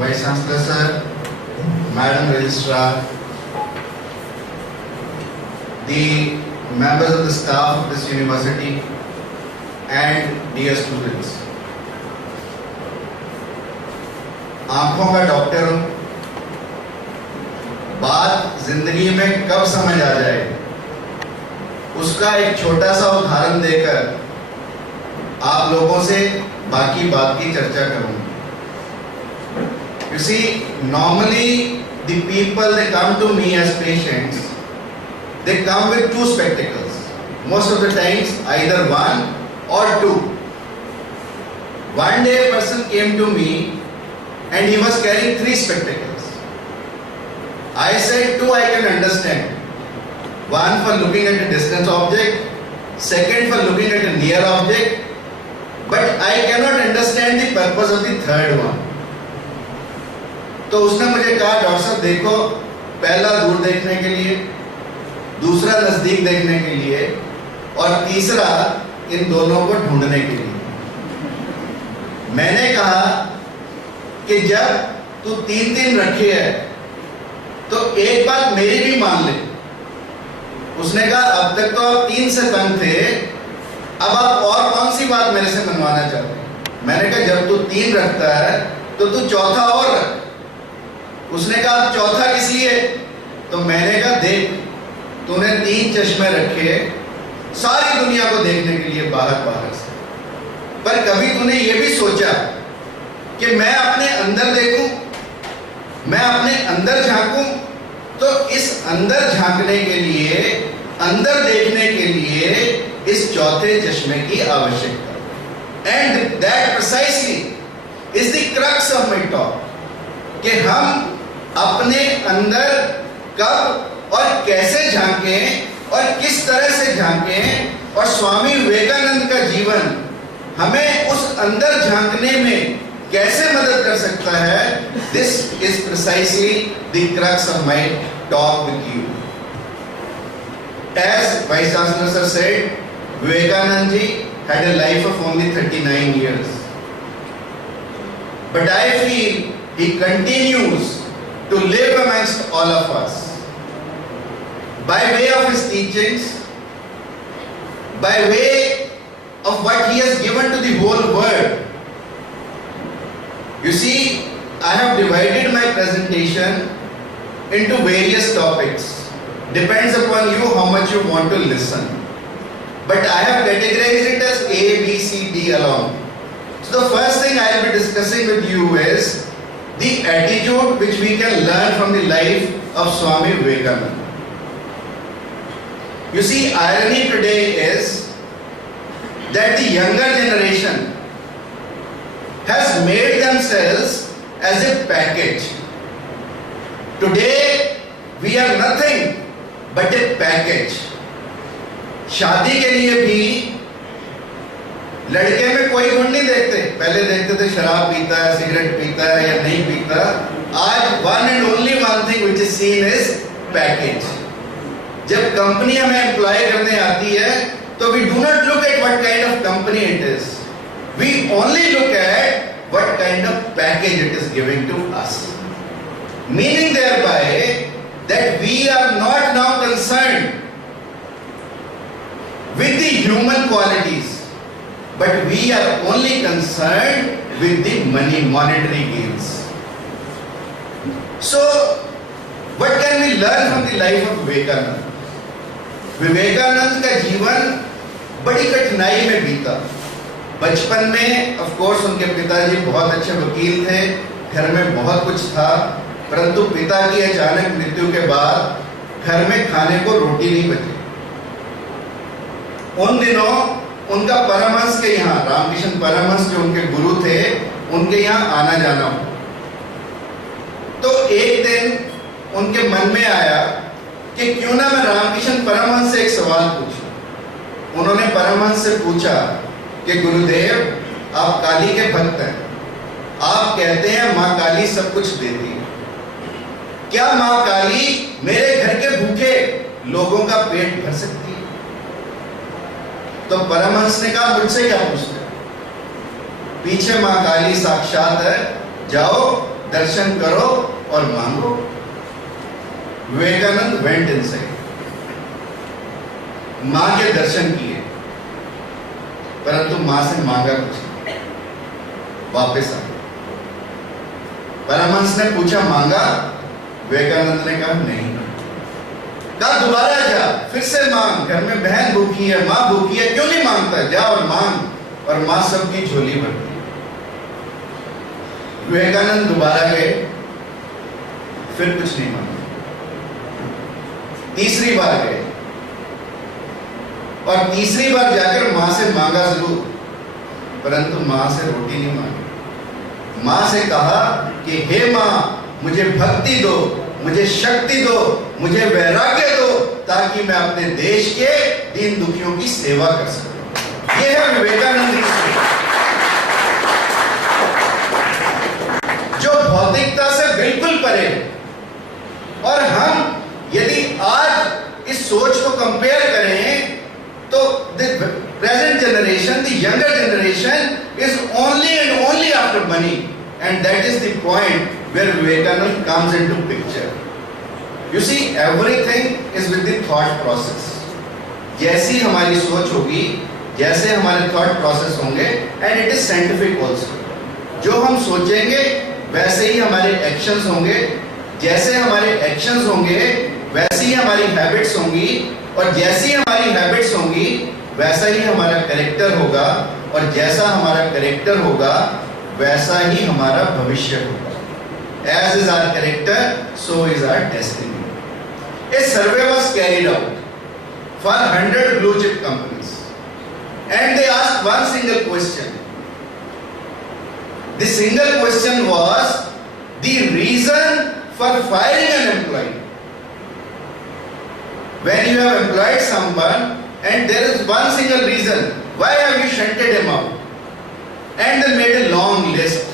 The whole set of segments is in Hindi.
Vice Chancellor Sir, Madam Registrar, the members of the staff of this university, and dear students. आंखों का डॉक्टर हूं, बात जिंदगी में कब समझ आ जाए उसका एक छोटा सा उदाहरण देकर आप लोगों से बाकी बात की चर्चा करूंगा. You see, normally the people they come to me as patients, they come with two spectacles. Most of the times, either one or two. One day a person came to me and he was carrying 3 spectacles. I said 2 I can understand. One for looking at a distant object, second for looking at a near object, but I cannot understand the purpose of the third one. तो उसने मुझे कहा डॉक्टर साहब देखो, पहला दूर देखने के लिए, दूसरा नजदीक देखने के लिए और तीसरा इन दोनों को ढूंढने के लिए. मैंने कहा कि जब तू 3 रखे है तो एक बात मेरी भी मान ले. उसने कहा अब तक तो आप 3 से तंग थे, अब आप और कौन सी बात मेरे से मनवाना चाहते हैं. मैंने कहा जब तू 3 रखता है तो तू चौथा और रख. उसने कहा अब चौथा किस लिए. तो मैंने कहा देख, तूने 3 चश्मे रखे सारी दुनिया को देखने के लिए बाहर से, पर कभी तूने ये भी सोचा कि मैं अपने अंदर देखूं, मैं अपने अंदर झांकूं. तो इस अंदर झांकने के लिए, अंदर देखने के लिए इस चौथे चश्मे की आवश्यकता. And that precisely is the crux of my talk कि हम अपने अंदर कब और कैसे झांकें और किस तरह से झांकें, और स्वामी विवेकानंद का जीवन हमें उस अंदर झांकने में कैसे मदद कर सकता है. This is precisely the crux of my talk with you. As Vice Chancellor Sir said, Vivekanand ji had a life of only 39 years. But I feel he continues to live amongst all of us by way of his teachings, by way of what he has given to the whole world. You see, I have divided my presentation into various topics. Depends upon you how much you want to listen. But I have categorized it as A, B, C, D along. So the first thing I will be discussing with you is the attitude which we can learn from the life of Swami Vivekananda. You see, irony today is that the younger generation has made themselves as a package. Today we are nothing but a package. शादी के लिए भी लड़के में कोई गुण नहीं देखते. पहले देखते थे शराब पीता है, सिगरेट पीता है या नहीं पीता. आज one and only one thing which is seen is package. जब कंपनी हमें एम्प्लॉय करने आती है तो we do not look at what kind of company it is. We only look at what kind of package it is giving to us. Meaning thereby that we are not now concerned with the human qualities, but we are only concerned with the monetary gains. So what can we learn from the life of Vivekananda? Vivekananda का जीवन बड़ी कठिनाई में बीता. बचपन में ऑफ कोर्स उनके पिताजी बहुत अच्छे वकील थे, घर में बहुत कुछ था, परंतु पिता की अचानक मृत्यु के बाद घर में खाने को रोटी नहीं बची. उन दिनों उनका परमहंस के यहाँ, रामकृष्ण परमहंस जो उनके गुरु थे, उनके यहाँ आना जाना हो. तो एक दिन उनके मन में आया कि क्यों ना मैं रामकृष्ण परमहंस से एक सवाल पूछूं. उन्होंने परमहंस से पूछा कि गुरुदेव आप काली के भक्त हैं, आप कहते हैं माँ काली सब कुछ देती है, क्या माँ काली मेरे घर के भूखे लोगों का पेट भर सकती है? तो परमहंस ने कहा मुझसे क्या पूछते, पीछे माँ काली साक्षात है, जाओ दर्शन करो और मांगो। विवेकानंद वेंट इनसाइड, मां के दर्शन किए, परंतु मां से मांगा कुछ नहीं, वापस आ गए। परमहंस ने पूछा मांगा? विवेकानंद ने कहा नहीं। कहा दोबारा जा, फिर से मांग, घर में बहन भूखी है, मां भूखी है, क्यों नहीं मांगता? जा और मांग। और मां सबकी झोली भरती। विवेकानंद दोबारा गए, फिर कुछ नहीं मांगा। तीसरी बार गए और तीसरी बार जाकर मां से मांगा जरूर, परंतु मां से रोटी नहीं मांगी। मां से कहा कि हे मां, मुझे भक्ति दो, मुझे शक्ति दो, मुझे वैराग्य दो, ताकि मैं अपने देश के दीन दुखियों की सेवा कर सकूं। यह है विवेकानंद की सोच, जो भौतिकता से बिल्कुल परे। और हम यदि आज इस सोच को कंपेयर करें तो the present generation, the younger generation is only and only after money, and that is the point where Vivekananda comes into picture. You see, everything is with the thought process. जैसी हमारी सोच होगी, जैसे हमारे thought process होंगे, and it is scientific also. जो हम सोचेंगे वैसे ही हमारे actions होंगे, जैसे हमारे actions होंगे वैसे ही हमारी habits होंगी, और जैसी हमारी habits होंगी वैसा ही हमारा character होगा, और जैसा हमारा character होगा वैसा ही हमारा भविष्य होगा। As is our character, so is our destiny. A survey was carried out for 100 blue chip companies, and they asked one single question. The single question was the reason for firing an employee. When you have employed someone and there is one single reason, why have you shunted him out? And they made a long list.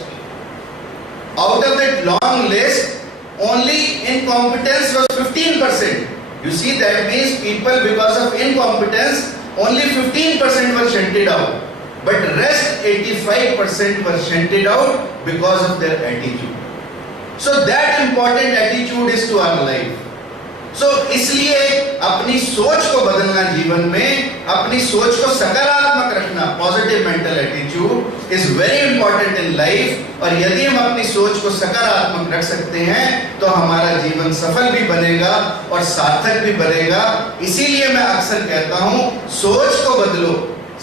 Out of that long list, only incompetence was 15%. You see, that means people, because of incompetence, only 15% were shunted out. But rest 85% were shunted out because of their attitude. So that important attitude is to our life. So इसलिए अपनी सोच को बदलना जीवन में, अपनी सोच को सकारात्मक रखना, positive mental attitude is very important in life. और यदि हम अपनी सोच को सकारात्मक रख सकते हैं तो हमारा जीवन सफल भी बनेगा और सार्थक भी बनेगा। इसीलिए मैं अक्सर कहता हूं, सोच को बदलो,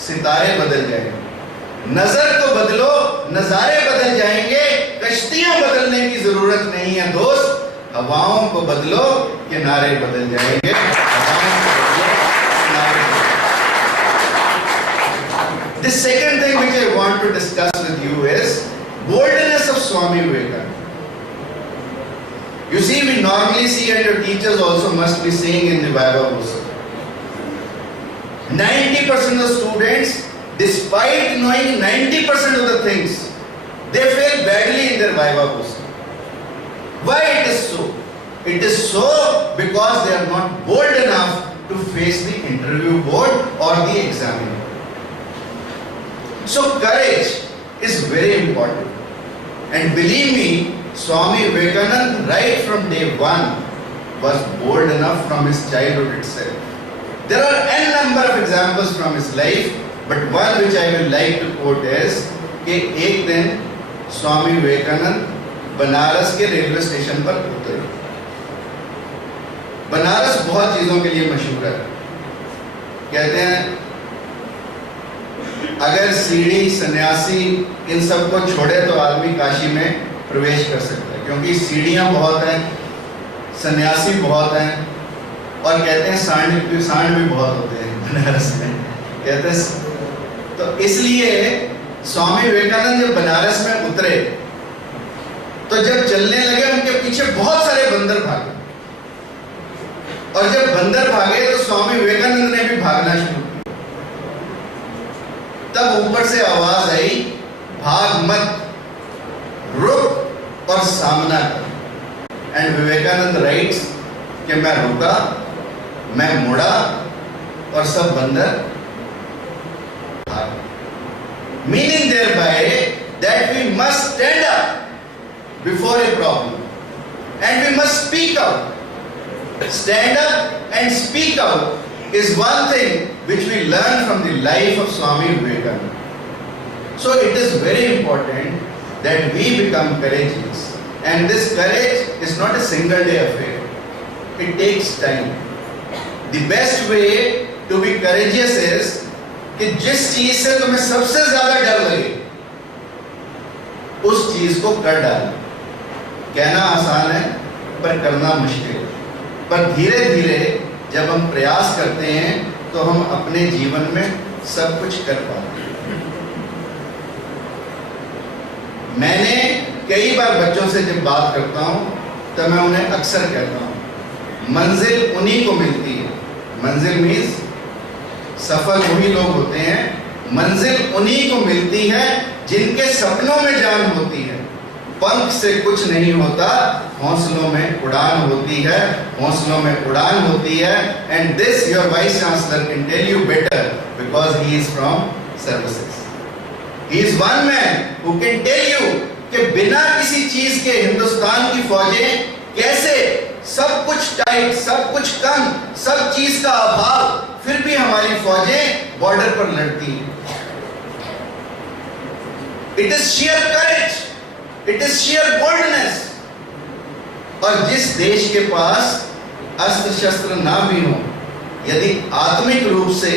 सितारे बदल जाएंगे। नजर को बदलो, नजारे बदल जाएंगे। कश्तियां बदलने की जरूरत नहीं है दोस्त, हवाओं को बदलो, किनारे बदल जाएंगे। The second thing which I want to discuss with you is boldness of Swami Vivekananda. You see, we normally see, and your teachers also must be saying in the Viva Bhusan, 90% of students, despite knowing 90% of the things, they fail badly in their Viva Bhusan. Why it is so? It is so because they are not bold enough to face the interview board or the examiner. So courage is very important. And believe me, Swami Vivekananda right from day one was bold enough from his childhood itself. There are n number of examples from his life, but one which I will like to quote is कि एक दिन स्वामी विवेकानंद बनारस के रेलवे स्टेशन पर उतरे। बनारस बहुत चीजों के लिए मशहूर है। कहते हैं अगर सीढ़ी, सन्यासी इन सब को छोड़े तो आदमी काशी में प्रवेश कर सकता है, क्योंकि सीढ़ियां बहुत हैं, सन्यासी बहुत हैं, और कहते हैं सांड भी बहुत होते हैं बनारस में। कहते हैं तो इसलिए स्वामी विवेकानंद जब बनारस में उतरे तो जब चलने लगे उनके पीछे बहुत सारे बंदर भागे, और जब बंदर भागे तो स्वामी विवेकानंद ने भी भागना शुरू किया। तब ऊपर से आवाज आई, भाग मत, रुक और सामना कर। एंड विवेकानंद राइट्स कि मैं रुका, मैं मुड़ा, और सब बंदर भाग। Meaning thereby that we must stand up before a problem. And we must speak out. Stand up and speak out is one thing which we learn from the life of Swami Vivekananda. So it is very important that we become courageous. And this courage is not a single day affair. It takes time. The best way to be courageous is कि जिस चीज से तुम्हें सबसे ज्यादा डर लगे उस चीज को कर डालो। कहना आसान है पर करना मुश्किल है। पर धीरे धीरे जब हम प्रयास करते हैं तो हम अपने जीवन में सब कुछ कर पाते हैं। मैंने कई बार बच्चों से जब बात करता हूं तो मैं उन्हें अक्सर कहता हूं मंजिल उन्हीं को मिलती है। मंजिल मीन्स सफल वही लोग होते हैं, मंजिल उन्हीं को मिलती है जिनके सपनों में जान होती है। पंख से कुछ नहीं होता, हौसलों में उड़ान होती है, हौसलों में उड़ान होती है। And this your vice chancellor can tell you better because he is from services. He is one man who can tell you कि बिना किसी चीज के हिंदुस्तान की फौजें कैसे, सब कुछ टाइट, सब कुछ कम, सब चीज का अभाव, फिर भी हमारी फौजें बॉर्डर पर लड़ती हैं। It is sheer courage, it is sheer boldness। और जिस देश के पास अस्त्र शस्त्र ना भी हो, यदि आत्मिक रूप से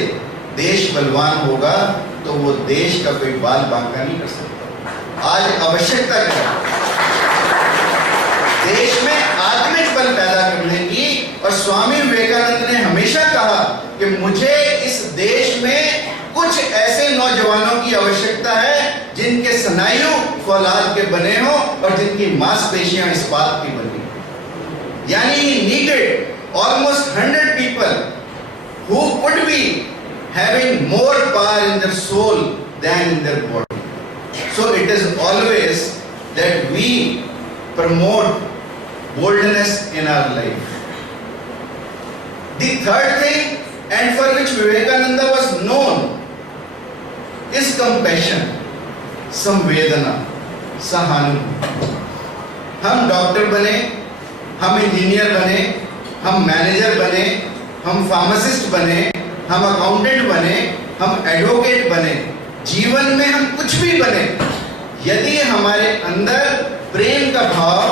देश बलवान होगा तो वो देश का कोई बाल बांका नहीं कर सकता। आज आवश्यकता क्या है? देश में आत्मिक बल पैदा करने की। और स्वामी विवेकानंद ने हमेशा कहा कि मुझे इस देश में कुछ ऐसे नौजवानों की आवश्यकता है जिनके स्नायु फौलाद के बने हो और जिनकी मांसपेशियां इस्पात की बनी। यानी he needed almost 100 people who could be having more power in their soul than in their body. So it is always that we promote boldness in our life. The third thing, and for which Vivekananda was known, is compassion, संवेदना, सहानुभूति। हम डॉक्टर बने, हम इंजीनियर बने, हम मैनेजर बने, हम फार्मासिस्ट बने, हम अकाउंटेंट बने, हम एडवोकेट बने, जीवन में हम कुछ भी बने, यदि हमारे अंदर प्रेम का भाव,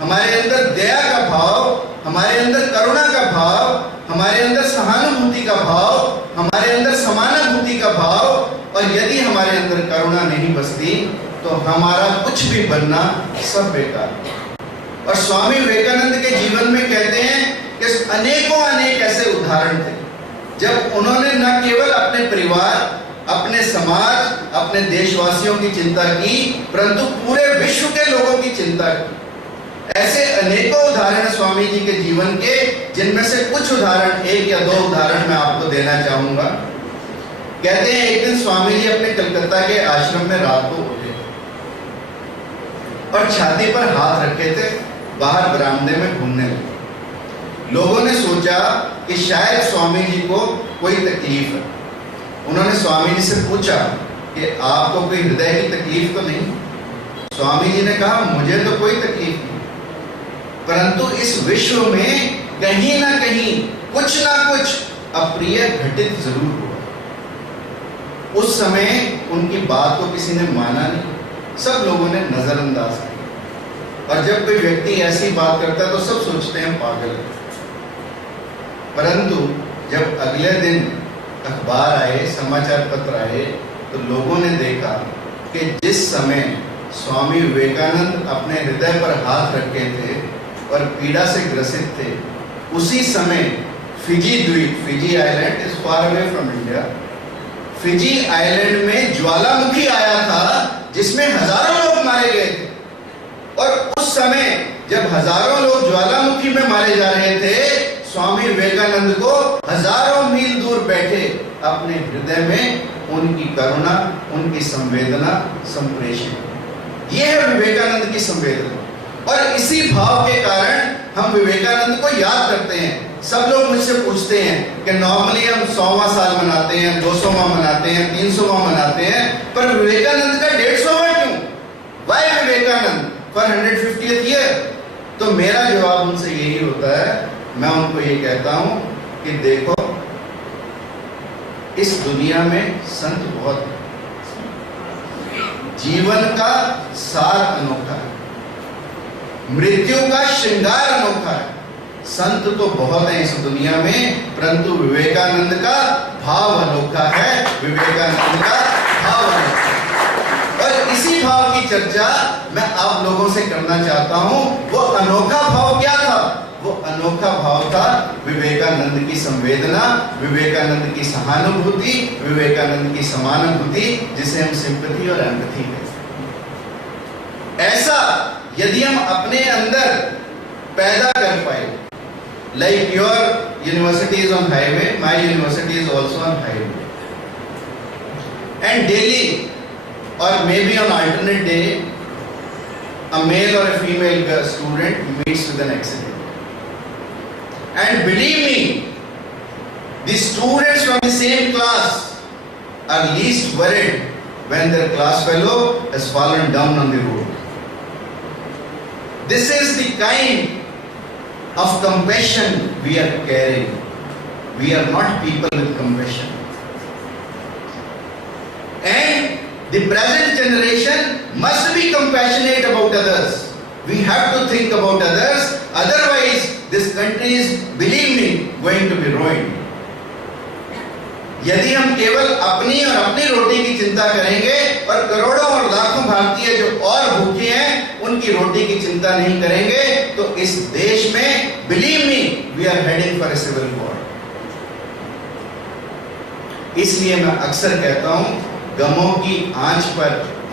हमारे अंदर दया का भाव, हमारे अंदर करुणा का भाव, हमारे अंदर सहानुभूति का भाव, हमारे अंदर समानुभूति का भाव, और यदि हमारे अंदर करुणा नहीं बसती तो हमारा कुछ भी बनना सब बेकार। और स्वामी विवेकानंद के जीवन में कहते हैं कि अनेकों अनेक ऐसे उदाहरण थे जब उन्होंने न केवल अपने परिवार, अपने समाज, अपने देशवासियों की चिंता की, परंतु पूरे विश्व के लोगों की चिंता की। ऐसे अनेकों उदाहरण स्वामी जी के जीवन के, जिनमें से कुछ उदाहरण, एक या दो उदाहरण मैं आपको देना चाहूंगा। कहते हैं एक दिन स्वामी जी अपने कलकत्ता के आश्रम में रात को उठे और छाती पर हाथ रखे थे, बाहर बरामदे में घूमने लगे। लोगों ने सोचा कि शायद स्वामी जी को कोई तकलीफ है। उन्होंने स्वामी जी से पूछा कि आपको कोई हृदय की तकलीफ तो नहीं? स्वामी जी ने कहा मुझे तो कोई तकलीफ नहीं, परंतु इस विश्व में कहीं ना कहीं कुछ ना कुछ अप्रिय घटित जरूर हुआ। उस समय उनकी बात को किसी ने माना नहीं, सब लोगों ने नजरअंदाज किया। और जब कोई व्यक्ति ऐसी बात करता है तो सब सोचते हैं पागल है। परंतु जब अगले दिन अखबार आए, समाचार पत्र आए, तो लोगों ने देखा कि जिस समय स्वामी विवेकानंद अपने हृदय पर हाथ रखे थे और पीड़ा से ग्रसित थे, उसी समय फिजी द्वीप, Fiji island is far away from India, Fiji island में ज्वालामुखी आया था जिसमें हजारों लोग मारे गए थे। और उस समय जब हजारों लोग ज्वालामुखी में मारे जा रहे थे, स्वामी विवेकानंद को हजारों मील दूर बैठे अपने हृदय में उनकी करुणा, उनकी संवेदना संप्रेषित। यह है विवेकानंद की संवेदना। और इसी भाव के कारण हम विवेकानंद को याद करते हैं। सब लोग मुझसे पूछते हैं कि नॉर्मली हम 100वां साल मनाते हैं, 200वां मनाते हैं, 300वां मनाते हैं, पर विवेकानंद का 150वां क्यों? Why Vivekananda? for 150th year? तो मेरा जवाब उनसे यही होता है, मैं उनको ये कहता हूं कि देखो, इस दुनिया में संत बहुत है, जीवन का सार अनोखा है, मृत्यु का श्रृंगार अनोखा है। संत तो बहुत है इस दुनिया में, परंतु विवेकानंद का भाव अनोखा है, विवेकानंद का भाव अनोखा है। और इसी भाव की चर्चा मैं आप लोगों से करना चाहता हूं। वो अनोखा भाव क्या था? वो अनोखा भाव था विवेकानंद की संवेदना, विवेकानंद की सहानुभूति, विवेकानंद की समानुभूति, जिसे हम सिंपैथी और एम्पैथी कहते हैं। ऐसा यदि हम अपने अंदर पैदा कर पाए, like your university is on highway, my university is also on highway, and daily or maybe on alternate day, a male or a female student meets with an accident, and believe me, the students from the same class are least worried when their class fellow has fallen down on the road. This is the kind of compassion we are carrying. We are not people with compassion. And the present generation must be compassionate about others. We have to think about others. Otherwise, this country is, believe me, going to be ruined. यदि हम केवल अपनी और अपनी रोटी की चिंता करेंगे और करोड़ों और लाखों भारतीय जो और भूखे हैं उनकी रोटी की चिंता नहीं करेंगे, तो इस देश में, believe me, we are heading for a civil war. इसलिए मैं अक्सर कहता हूं, गमों की आंच पर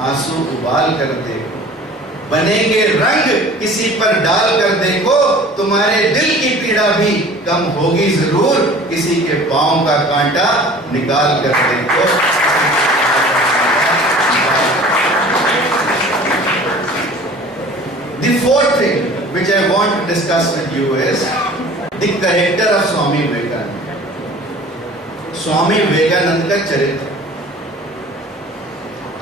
आंसू उबाल कर देखो, बनेंगे रंग किसी पर डाल कर देखो, तुम्हारे दिल की पीड़ा भी कम होगी जरूर, किसी के पांव का कांटा निकाल कर देखो। The fourth thing which I want to discuss with you is the character of Swami Vivekananda. Swami Vivekananda का चरित्र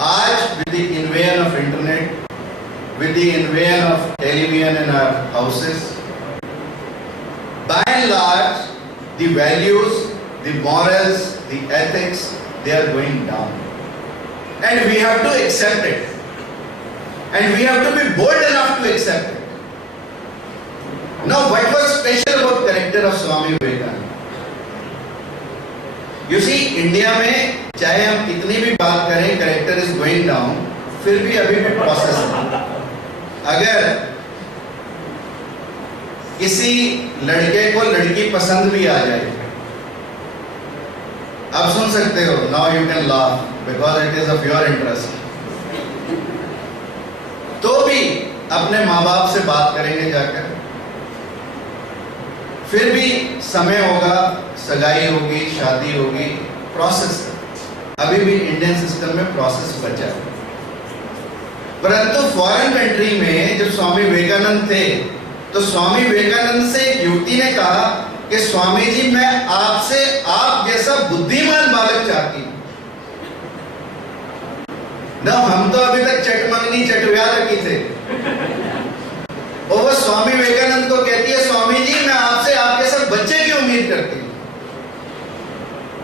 आज with the invention of internet, with the invention of television in our houses, by and large, the values, the morals, the ethics, they are going down. And we have to accept it. And we have to be bold enough to accept it. Now, what was special about character of Swami Vivekananda? You see, India में चाहे हम कितनी भी बात करें, character is going down, फिर भी अभी भी प्रोसेस है। अगर किसी लड़के को लड़की पसंद भी आ जाए, आप सुन सकते हो, now you can laugh because it is of your interest, तो भी अपने माँ बाप से बात करेंगे जाकर, फिर भी समय होगा, सगाई होगी, शादी होगी, प्रोसेस। अभी भी इंडियन सिस्टम में प्रोसेस बचा है। परंतु फॉरेन कंट्री में जब स्वामी विवेकानंद थे, तो स्वामी विवेकानंद से एक युवती ने कहा कि स्वामी जी, मैं आपसे आप जैसा बुद्धिमान बालक चाहती हूं। ना हम तो अभी तक चटमंगनी चटव्या रखी थे, और वो स्वामी विवेकानंद को कहती है, स्वामी जी मैं आपसे आपके सब बच्चे की उम्मीद करती हूँ।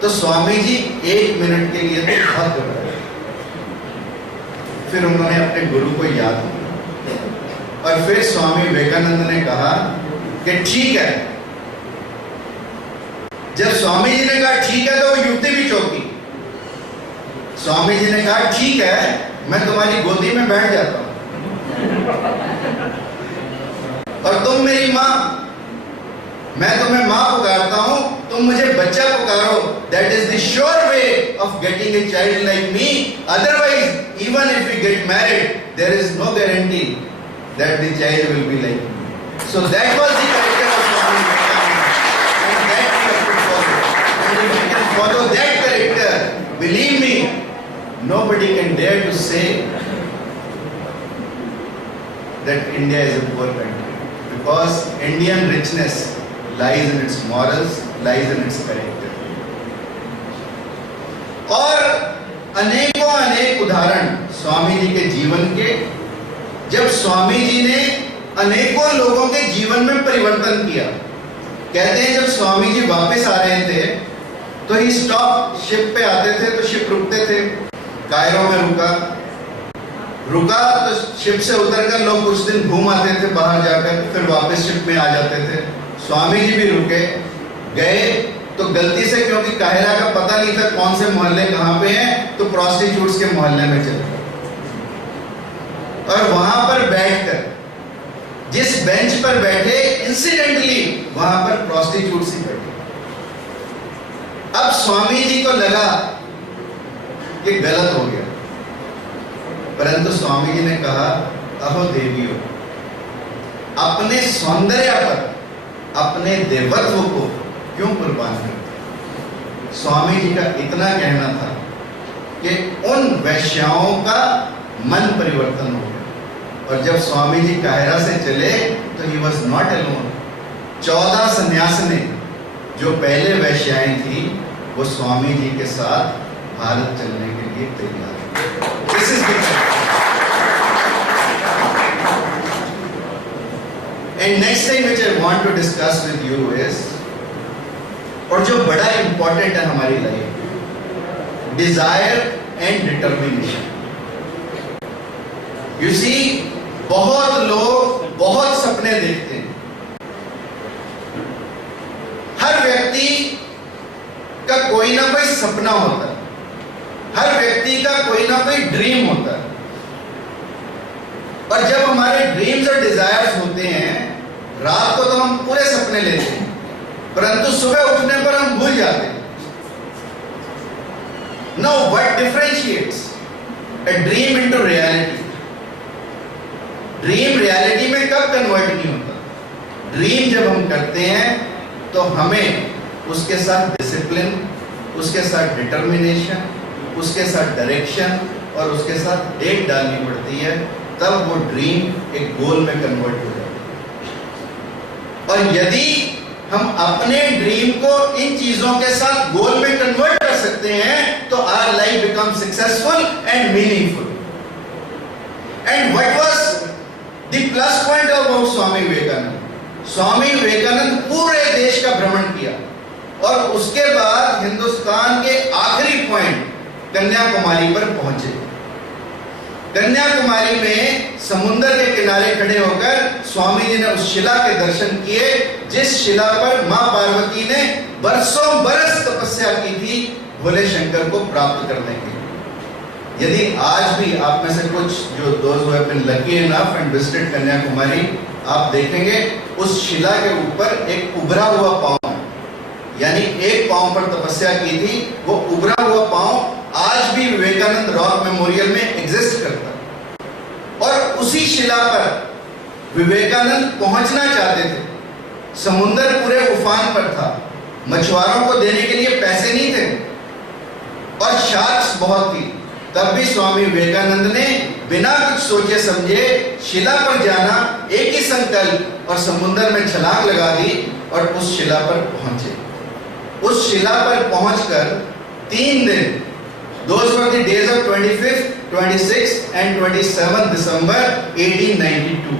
तो स्वामी जी 1 मिनट के लिए तो बहुत घबराए, फिर उन्होंने अपने गुरु को याद किया, और फिर स्वामी विवेकानंद ने कहा कि ठीक है। जब स्वामी जी ने कहा ठीक है, तो वो युवती भी चौंकी। स्वामी जी ने कहा ठीक है, मैं तुम्हारी गोदी में बैठ जाता हूं, और तुम मेरी माँ, मैं तुम्हें माँ पुकारता हूं, तुम मुझे बच्चा पुकारो। That is the sure way of getting a child like me. Otherwise, even if we get married, there is no guarantee that the child will be like me. So that was the character of Swami Vivekananda, and that we have to follow. And if we can follow that character, believe me, nobody can dare to say that India is a poor country, because Indian richness lies in its morals, lies in its character. और अनेकों अनेक उदाहरण स्वामी जी के जीवन के, जब स्वामी जी ने अनेकों लोगों के जीवन में परिवर्तन किया। कहते हैं जब स्वामी जी वापस आ रहे थे तो ही स्टॉप, शिप पे आते थे तो शिप रुकते थे, कायरो में रुका तो शिप से उतरकर लोग कुछ दिन घूम आते थे बाहर जाकर, फिर वापस शिप में आ जाते थे। स्वामी जी भी रुके, गए तो गलती से, क्योंकि काहिरा का पता नहीं था कौन से मोहल्ले कहां पे हैं, तो प्रोस्टिट्यूट्स के मोहल्ले में चले गए और वहां पर बैठकर, जिस बेंच पर बैठे, इंसिडेंटली वहां पर प्रोस्टिट्यूट्स ही बैठे। अब स्वामी जी को लगा कि गलत हो गया, परंतु स्वामी जी ने कहा, अहो देवियों, अपने सौंदर्य पर, अपने देवत्व को क्यों कुर्बान करते? स्वामी जी का इतना कहना था कि उन वैश्याओं का मन परिवर्तन हो गया। और जब स्वामी जी काहिरा से चले तो ही वॉज नॉट अलोन। 14 सन्यासिनी जो पहले वैश्याएं थी, वो स्वामी जी के साथ भारत चलने के लिए तैयार है। This is And next thing which I want to discuss with you is, और जो बड़ा इंपॉर्टेंट है हमारी लाइफ में, desire and determination. You see, बहुत लोग बहुत सपने देखते हैं। हर व्यक्ति का कोई ना कोई सपना होता है, हर व्यक्ति का कोई ना कोई ड्रीम होता है। और जब हमारे ड्रीम्स और डिजायर्स होते हैं, रात को तो हम पूरे सपने लेते हैं, परंतु सुबह उठने पर हम भूल जाते हैं। Now what differentiates a dream into reality? Dream reality में कब कन्वर्ट नहीं होता? ड्रीम जब हम करते हैं तो हमें उसके साथ डिसिप्लिन, उसके साथ डिटर्मिनेशन, उसके साथ डायरेक्शन और उसके साथ डेट डालनी पड़ती है, तब वो ड्रीम एक गोल में कन्वर्ट हो जाता है। और यदि हम अपने ड्रीम को इन चीजों के साथ गोल में कन्वर्ट कर सकते हैं तो our life become successful and meaningful. And what was the plus point of Swami Vivekananda? Swami Vivekananda पूरे देश का भ्रमण किया और उसके बाद हिंदुस्तान के आखिरी पॉइंट कन्याकुमारी पर पहुंचे। कन्याकुमारी में समुद्र के किनारे खड़े होकर स्वामी जी ने उस शिला के दर्शन किए जिस शिला पर मां पार्वती ने बरसों बरस तपस्या की थी भोले शंकर को प्राप्त करने के लिए। यदि आज भी आप में से कुछ जो दोस्त who have been lucky enough and visited Kanyakumari, आप देखेंगे उस शिला के ऊपर एक उभरा हुआ पांव, यानी एक पांव पर तपस्या की थी, वो उभरा हुआ पांव आज भी विवेकानंद रॉक मेमोरियल में एग्जिस्ट करता है। और उसी शिला पर विवेकानंद पहुंचना चाहते थे। समुद्र पूरे उफान पर था, मछुआरों को देने के लिए पैसे नहीं थे और शार्क्स बहुत थी, तब भी स्वामी विवेकानंद ने बिना कुछ सोचे समझे शिला पर जाना, एक ही संकल्प, और समुद्र में छलांग लगा दी और उस शिला पर पहुंचे। उस शिला पर पहुंचकर 3 दिन, those were the days of 25th, 26th and 27th December 1892।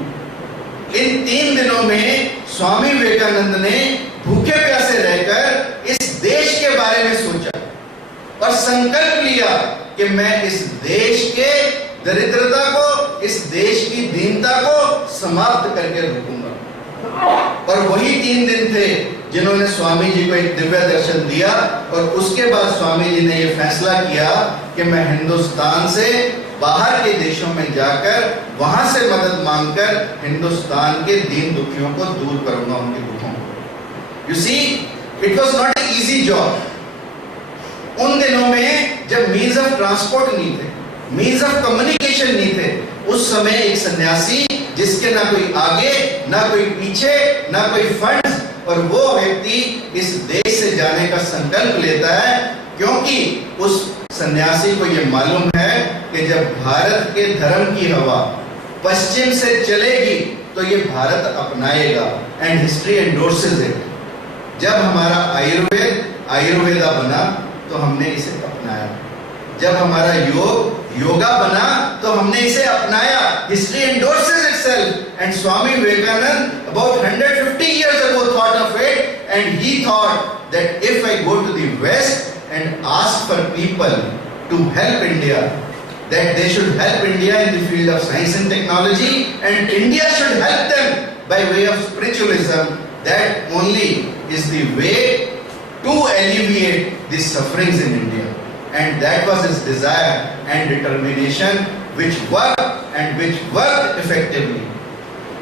इन 3 दिनों में स्वामी विवेकानंद ने भूखे प्यासे रहकर इस देश के बारे में सोचा और संकल्प लिया कि मैं इस देश के दरिद्रता को, इस देश की दीनता को समाप्त करके रुकूंगा। और वही 3 दिन थे जिन्होंने स्वामी जी को एक दिव्य दर्शन दिया और उसके बाद स्वामी जी ने यह फैसला किया कि मैं हिंदुस्तान से बाहर के देशों में जाकर वहां से मदद मांगकर हिंदुस्तान के दीन दुखियों को दूर करूंगा, उनके दुखों को। You see, it was not a easy job. उन दिनों में जब मीन्स ऑफ ट्रांसपोर्ट नहीं थे, मीन्स ऑफ कम्युनिकेशन नहीं थे, उस समय एक सन्यासी जिसके ना कोई आगे ना कोई पीछे ना कोई फंड्स, और वो व्यक्ति इस देश से जाने का संकल्प लेता है क्योंकि उस सन्यासी को ये मालूम है कि जब भारत के धर्म की हवा पश्चिम से चलेगी तो ये भारत अपनाएगा, एंड हिस्ट्री एंडोर्सेस इट। जब हमारा आयुर्वेदा बना तो हमने इसे अपनाया, जब हमारा योग योगा बना तो हमने इसे अपनाया. History endorses itself. And Swami Vivekananda about 150 years ago thought of it, and he thought that if I go to the West and ask for people to help India, that they should help India in the field of science and technology, and India should help them by way of spiritualism, that only is the way to alleviate the sufferings in India. And that was his desire and determination, which worked effectively.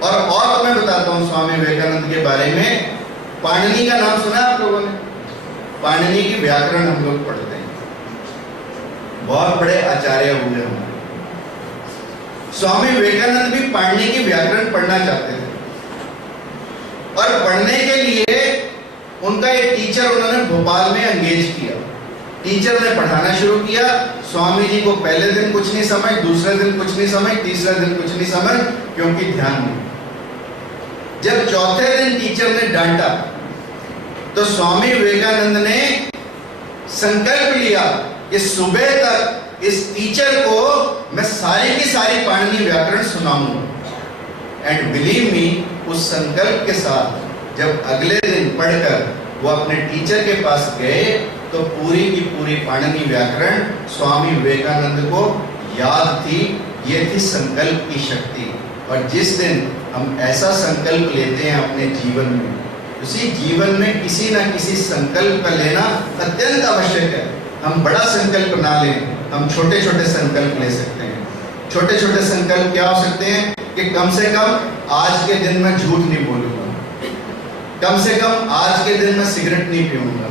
और मैं बताता हूँ स्वामी विवेकानंद के बारे में. पाणिनि का नाम सुना आप लोगों ने? पाणिनि की व्याकरण हम लोग पढ़ते हैं, बहुत बड़े आचार्य हुए हमारे. स्वामी विवेकानंद भी पाणिनि की व्याकरण पढ़ना चाहते थे, और पढ़ने के लिए उनका एक टीचर उन्होंने भोपाल में एंगेज किया. टीचर ने पढ़ाना शुरू किया. स्वामी जी को पहले दिन कुछ नहीं समझ, दूसरे दिन कुछ नहीं समझ, तीसरे दिन कुछ नहीं समझ, क्योंकि ध्यान नहीं. जब चौथे दिन टीचर ने डांटा तो स्वामी विवेकानंद ने संकल्प लिया कि सुबह तक इस टीचर को मैं सारी की सारी पाणिनि व्याकरण सुनाऊंगा. एंड बिलीव मी, उस संकल्प के साथ जब अगले दिन पढ़कर वो अपने टीचर के पास गए तो पूरी की पूरी पाणिनि व्याकरण स्वामी विवेकानंद को याद थी. ये थी संकल्प की शक्ति. और जिस दिन हम ऐसा संकल्प लेते हैं अपने जीवन में, उसी जीवन में किसी ना किसी संकल्प का लेना अत्यंत आवश्यक है. हम बड़ा संकल्प ना लें, हम छोटे छोटे संकल्प ले सकते हैं. छोटे छोटे संकल्प क्या हो सकते हैं कि कम से कम आज के दिन मैं झूठ नहीं बोलूंगा, कम से कम आज के दिन मैं सिगरेट नहीं पीऊंगा,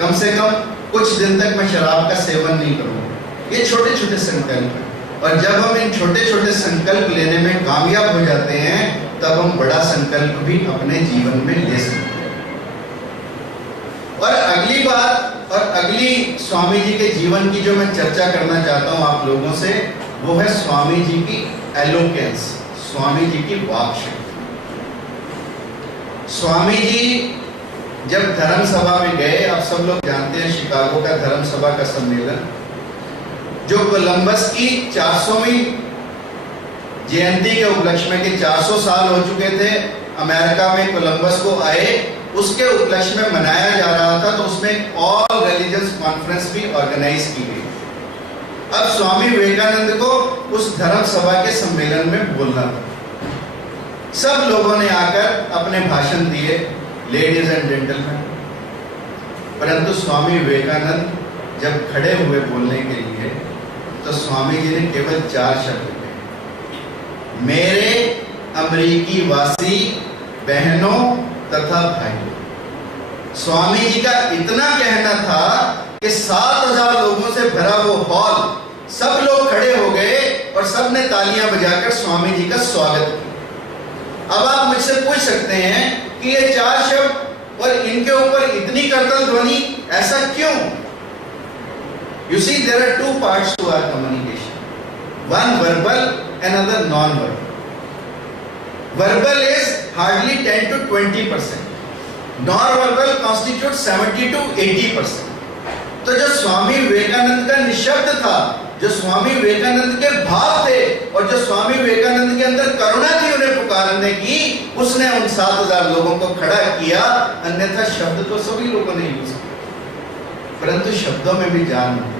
कम से कम कुछ दिन तक मैं शराब का सेवन नहीं करूंगा. ये छोटे छोटे संकल्प हैं. और जब हम इन छोटे छोटे संकल्प लेने में कामयाब हो जाते हैं, तब हम बड़ा संकल्प भी अपने जीवन में ले सकते हैं. और अगली बात और अगली स्वामी जी के जीवन की जो मैं चर्चा करना चाहता हूं आप लोगों से, वो है स्वामी जी की एलोकेंस, स्वामी जी की वाक शक्ति. स्वामी जी जब धर्म सभा में गए, आप सब लोग जानते हैं शिकागो का धर्म सभा का सम्मेलन, जो कोलंबस की 400वीं जयंती के उपलक्ष्य में, कि 400 साल हो चुके थे अमेरिका में कोलंबस को आए, उसके उपलक्ष्य में मनाया जा रहा था. तो उसमें ऑल रिलीजियस कॉन्फ्रेंस भी ऑर्गेनाइज की गई. अब स्वामी विवेकानंद को उस धर्म सभा के सम्मेलन में बोलना था. सब लोगों ने आकर अपने भाषण दिए, लेडीज एंड जेंटलमैन. परंतु स्वामी विवेकानंद जब खड़े हुए बोलने के लिए, तो स्वामी जी ने केवल 4 शब्द कहे: मेरे अमेरिकी वासी बहनों तथा भाइयों. स्वामी जी का इतना कहना था कि 7,000 लोगों से भरा वो हॉल, सब लोग खड़े हो गए और सब ने तालियां बजाकर स्वामी जी का स्वागत किया. अब आप मुझसे पूछ सकते हैं कि ये 4 शब्द और इनके ऊपर इतनी करतल ध्वनि, ऐसा क्यों? You see, there are 2 parts to our communication. One verbal, another non-verbal. Verbal is hardly 10 to 20%. Non-verbal constitutes 70 to 80%. तो जो स्वामी विवेकानंद का निशब्द था, जो स्वामी विवेकानंद के भाव थे, और जो स्वामी विवेकानंद के अंदर करुणा थी उन्हें पुकारने की, उसने उन 7,000 लोगों को खड़ा किया. अन्यथा शब्द तो सभी लोगों ने यूज किया, परंतु शब्दों में भी जान होती है.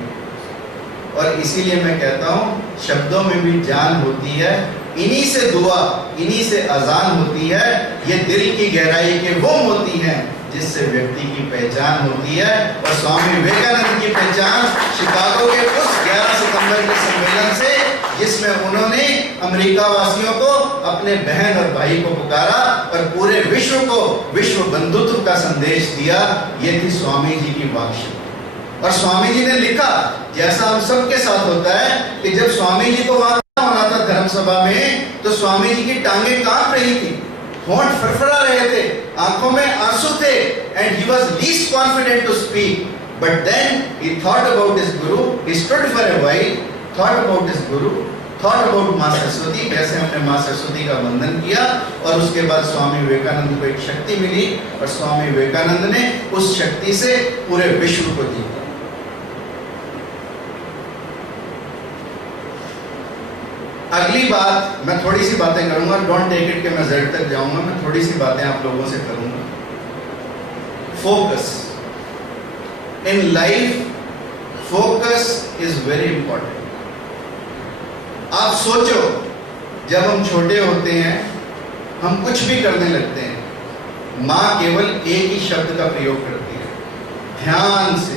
और इसीलिए मैं कहता हूं, शब्दों में भी जान होती है. इन्हीं से दुआ, इन्हीं से अजान होती है. ये दिल की गहराई के वो मोती हैं जिससे व्यक्ति की पहचान होती है. और स्वामी विवेकानंद की पहचान शिकागो के उस 11 सितंबर के सम्मेलन से, जिसमें उन्होंने अमेरिका वासियों को अपने बहन और भाई को पुकारा और पूरे विश्व को विश्व बंधुत्व का संदेश दिया, ये थी स्वामी जी की वाक. और स्वामी जी ने लिखा, जैसा हम सबके साथ होता है, कि जब स्वामी जी को वहां होना था धर्म सभा में, तो स्वामी जी की टांगें कांप रही थी, होंठ फड़फड़ा रहे थे, आंखों में आंसू थे, and he was least confident to speak. But then he thought about his guru. He stood for a while, thought about his guru, thought about माँ सरस्वती, कैसे हमने माँ सरस्वती का वंदन किया. और उसके बाद स्वामी विवेकानंद को एक शक्ति मिली, और स्वामी विवेकानंद ने उस शक्ति से पूरे विश्व को जीता. अगली बात, मैं थोड़ी सी बातें करूंगा, डोंट टेक इट कि मैं जेड तक जाऊंगा, मैं थोड़ी सी बातें आप लोगों से करूंगा। Focus in life, focus is very important. आप सोचो, जब हम छोटे होते हैं हम कुछ भी करने लगते हैं, माँ केवल एक ही शब्द का प्रयोग करती है, ध्यान से।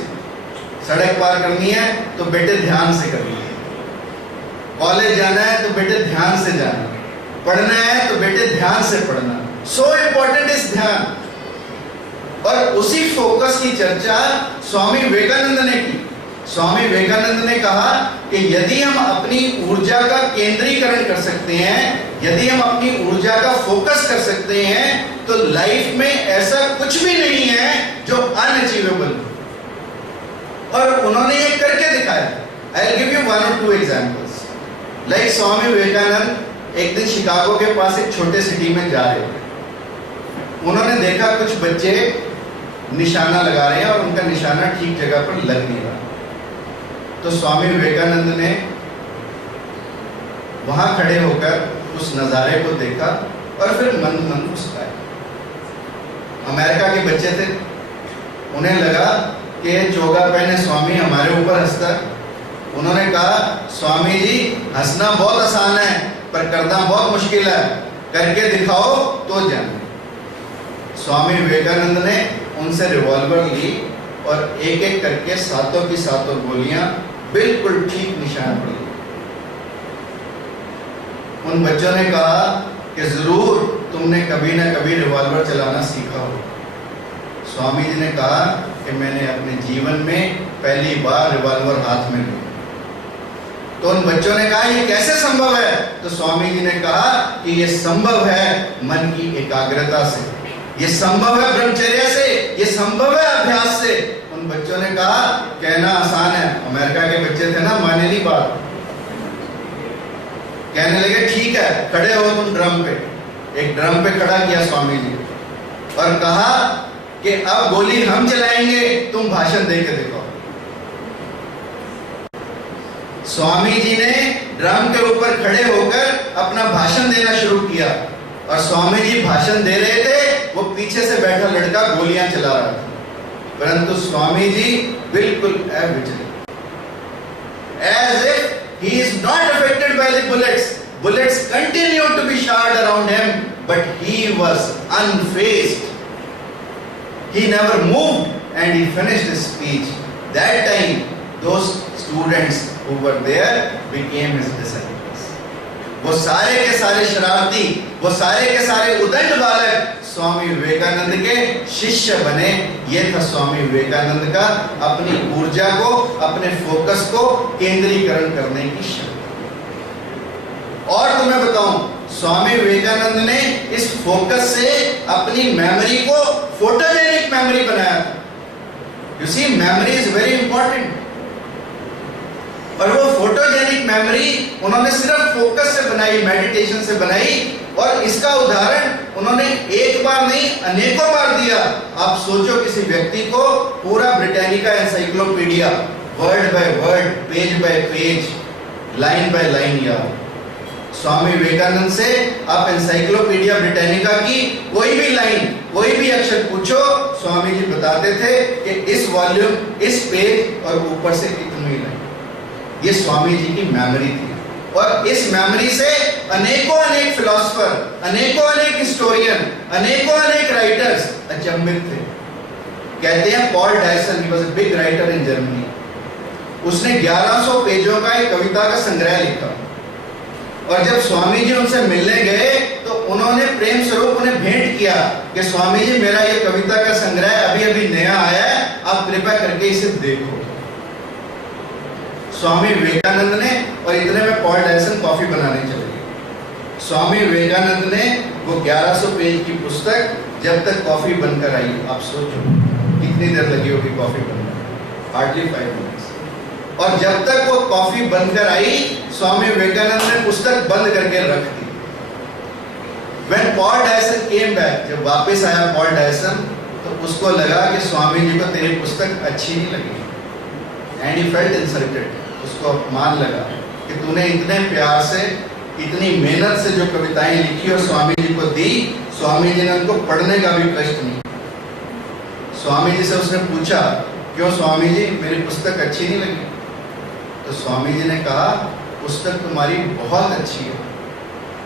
सड़क पार करनी है तो बेटे ध्यान से करनी है, कॉलेज जाना है तो बेटे ध्यान से जाना, पढ़ना है तो बेटे ध्यान से पढ़ना। सो इंपॉर्टेंट इज ध्यान। और उसी फोकस की चर्चा स्वामी विवेकानंद ने की। स्वामी विवेकानंद ने कहा कि यदि हम अपनी ऊर्जा का केंद्रीकरण कर सकते हैं, यदि हम अपनी ऊर्जा का फोकस कर सकते हैं, तो लाइफ में ऐसा कुछ भी नहीं है जो अनअचीवेबल। और उन्होंने ये करके दिखाया। I will give you 1 or 2 examples. Like Swami Vivekananda एक दिन शिकागो के पास एक छोटे सिटी में जा रहे थे। उन्होंने देखा कुछ बच्चे निशाना लगा रहे हैं और उनका निशाना ठीक जगह पर लग नहीं रहा। तो स्वामी विवेकानंद ने वहां खड़े होकर उस नजारे को देखा और फिर मन मन मुस्कुराए। अमेरिका के बच्चे थे, उन्हें लगा कि चोगा पहने स्वामी हमारे ऊपर हंसता। उन्होंने कहा, स्वामी जी हंसना बहुत आसान है पर करना बहुत मुश्किल है, करके दिखाओ तो जाने। स्वामी विवेकानंद ने उनसे रिवॉल्वर ली और एक एक करके सातों की सातों गोलियां बिल्कुल ठीक निशान पर ली। उन बच्चों ने कहा कि जरूर तुमने कभी ना कभी रिवॉल्वर चलाना सीखा हो। स्वामी जी ने कहा कि मैंने अपने जीवन में पहली बार रिवॉल्वर हाथ में लिया। तो उन बच्चों ने कहा, ये कैसे संभव है? तो स्वामी जी ने कहा कि ये संभव है मन की एकाग्रता से, ये संभव है ब्रह्मचर्य से, ये संभव है अभ्यास से। उन बच्चों ने कहा, कहना आसान है। अमेरिका के बच्चे थे ना, माने नहीं बात। कहने लगे, ठीक है खड़े हो तुम ड्रम पे। एक ड्रम पे खड़ा किया स्वामी जी और कहा कि अब गोली हम चलाएंगे, तुम भाषण दे के दिखाओ। स्वामी जी ने ड्रम के ऊपर खड़े होकर अपना भाषण देना शुरू किया और स्वामी जी भाषण दे रहे थे, वो पीछे से बैठा लड़का गोलियां चला रहा था, परंतु स्वामी जी बिल्कुल अविचलित, as if he is not affected by the bullets. Bullets continued to be shot around him, but he was unfazed. He never moved and he finished his speech. That time, those students who were there became his disciples. वो सारे के सारे शरारती, वो सारे के सारे उदंड बालक स्वामी विवेकानंद के शिष्य बने। ये था स्वामी विवेकानंद का अपनी ऊर्जा को, अपने फोकस को केंद्रीकरण करने की शक्ति। और तुम्हें बताऊं, स्वामी विवेकानंद ने इस फोकस से अपनी मेमोरी को फोटोजेनिक मेमोरी बनाया था। You see, memory is very important. और वो फोटोजेनिक मेमोरी उन्होंने सिर्फ फोकस से बनाई, मेडिटेशन से बनाई। और इसका उदाहरण उन्होंने एक बार नहीं अनेकों बार दिया। आप सोचो, किसी व्यक्ति को पूरा Britannica encyclopedia word by word, page bye page, line by line याद। स्वामी विवेकानंद से आप एनसाइक्लोपीडिया ब्रिटानिका की कोई भी लाइन, कोई भी अक्षर पूछो, स्वामी जी बताते थे कि इस वॉल्यूम, इस पेज और ऊपर से इतनी लाइन। ये स्वामी जी की मेमोरी थी। और इस मेमोरी से अनेकों अनेक फिलोसोफर, अनेकों अनेक हिस्टोरियन, अनेकों अनेक राइटर्स अचंभित थे। कहते हैं Paul Dyson, he was a big writer in Germany, उसने 1100 पेजों का एक कविता का संग्रह लिखा। और जब स्वामी जी उनसे मिलने गए तो उन्होंने प्रेम स्वरूप उन्हें भेंट किया कि स्वामी जी, मेरा ये कविता का संग्रह अभी अभी नया आया है, आप कृपया करके इसे देखो। स्वामी विवेकानंद ने, और इतने में पॉल डायसन कॉफी बनाने चले गए। स्वामी विवेकानंद ने वो 1100 पेज की पुस्तक जब तक कॉफी बनकर आई, आप सोचो कितनी देर लगी होगी कॉफी बनकर, हार्डली 5 मिनट्स। और जब तक वो कॉफी बनकर आई, स्वामी विवेकानंद ने पुस्तक बंद करके रख दी। When Paul Dyson came back, जब वापस आया पॉल डायसन, तो उसको लगा कि स्वामी जी को तेरी पुस्तक अच्छी नहीं लगी, एंड ही फेल्ट इंसल्टेड। उसको अपमान लगा कि तूने इतने प्यार से इतनी मेहनत से जो कविताएं लिखी और स्वामी जी को दी, स्वामी जी ने उनको पढ़ने का भी कष्ट नहीं। स्वामी जी से उसने पूछा, क्यों स्वामी जी मेरी पुस्तक अच्छी नहीं लगी? तो स्वामी जी ने कहा, पुस्तक तुम्हारी बहुत अच्छी है।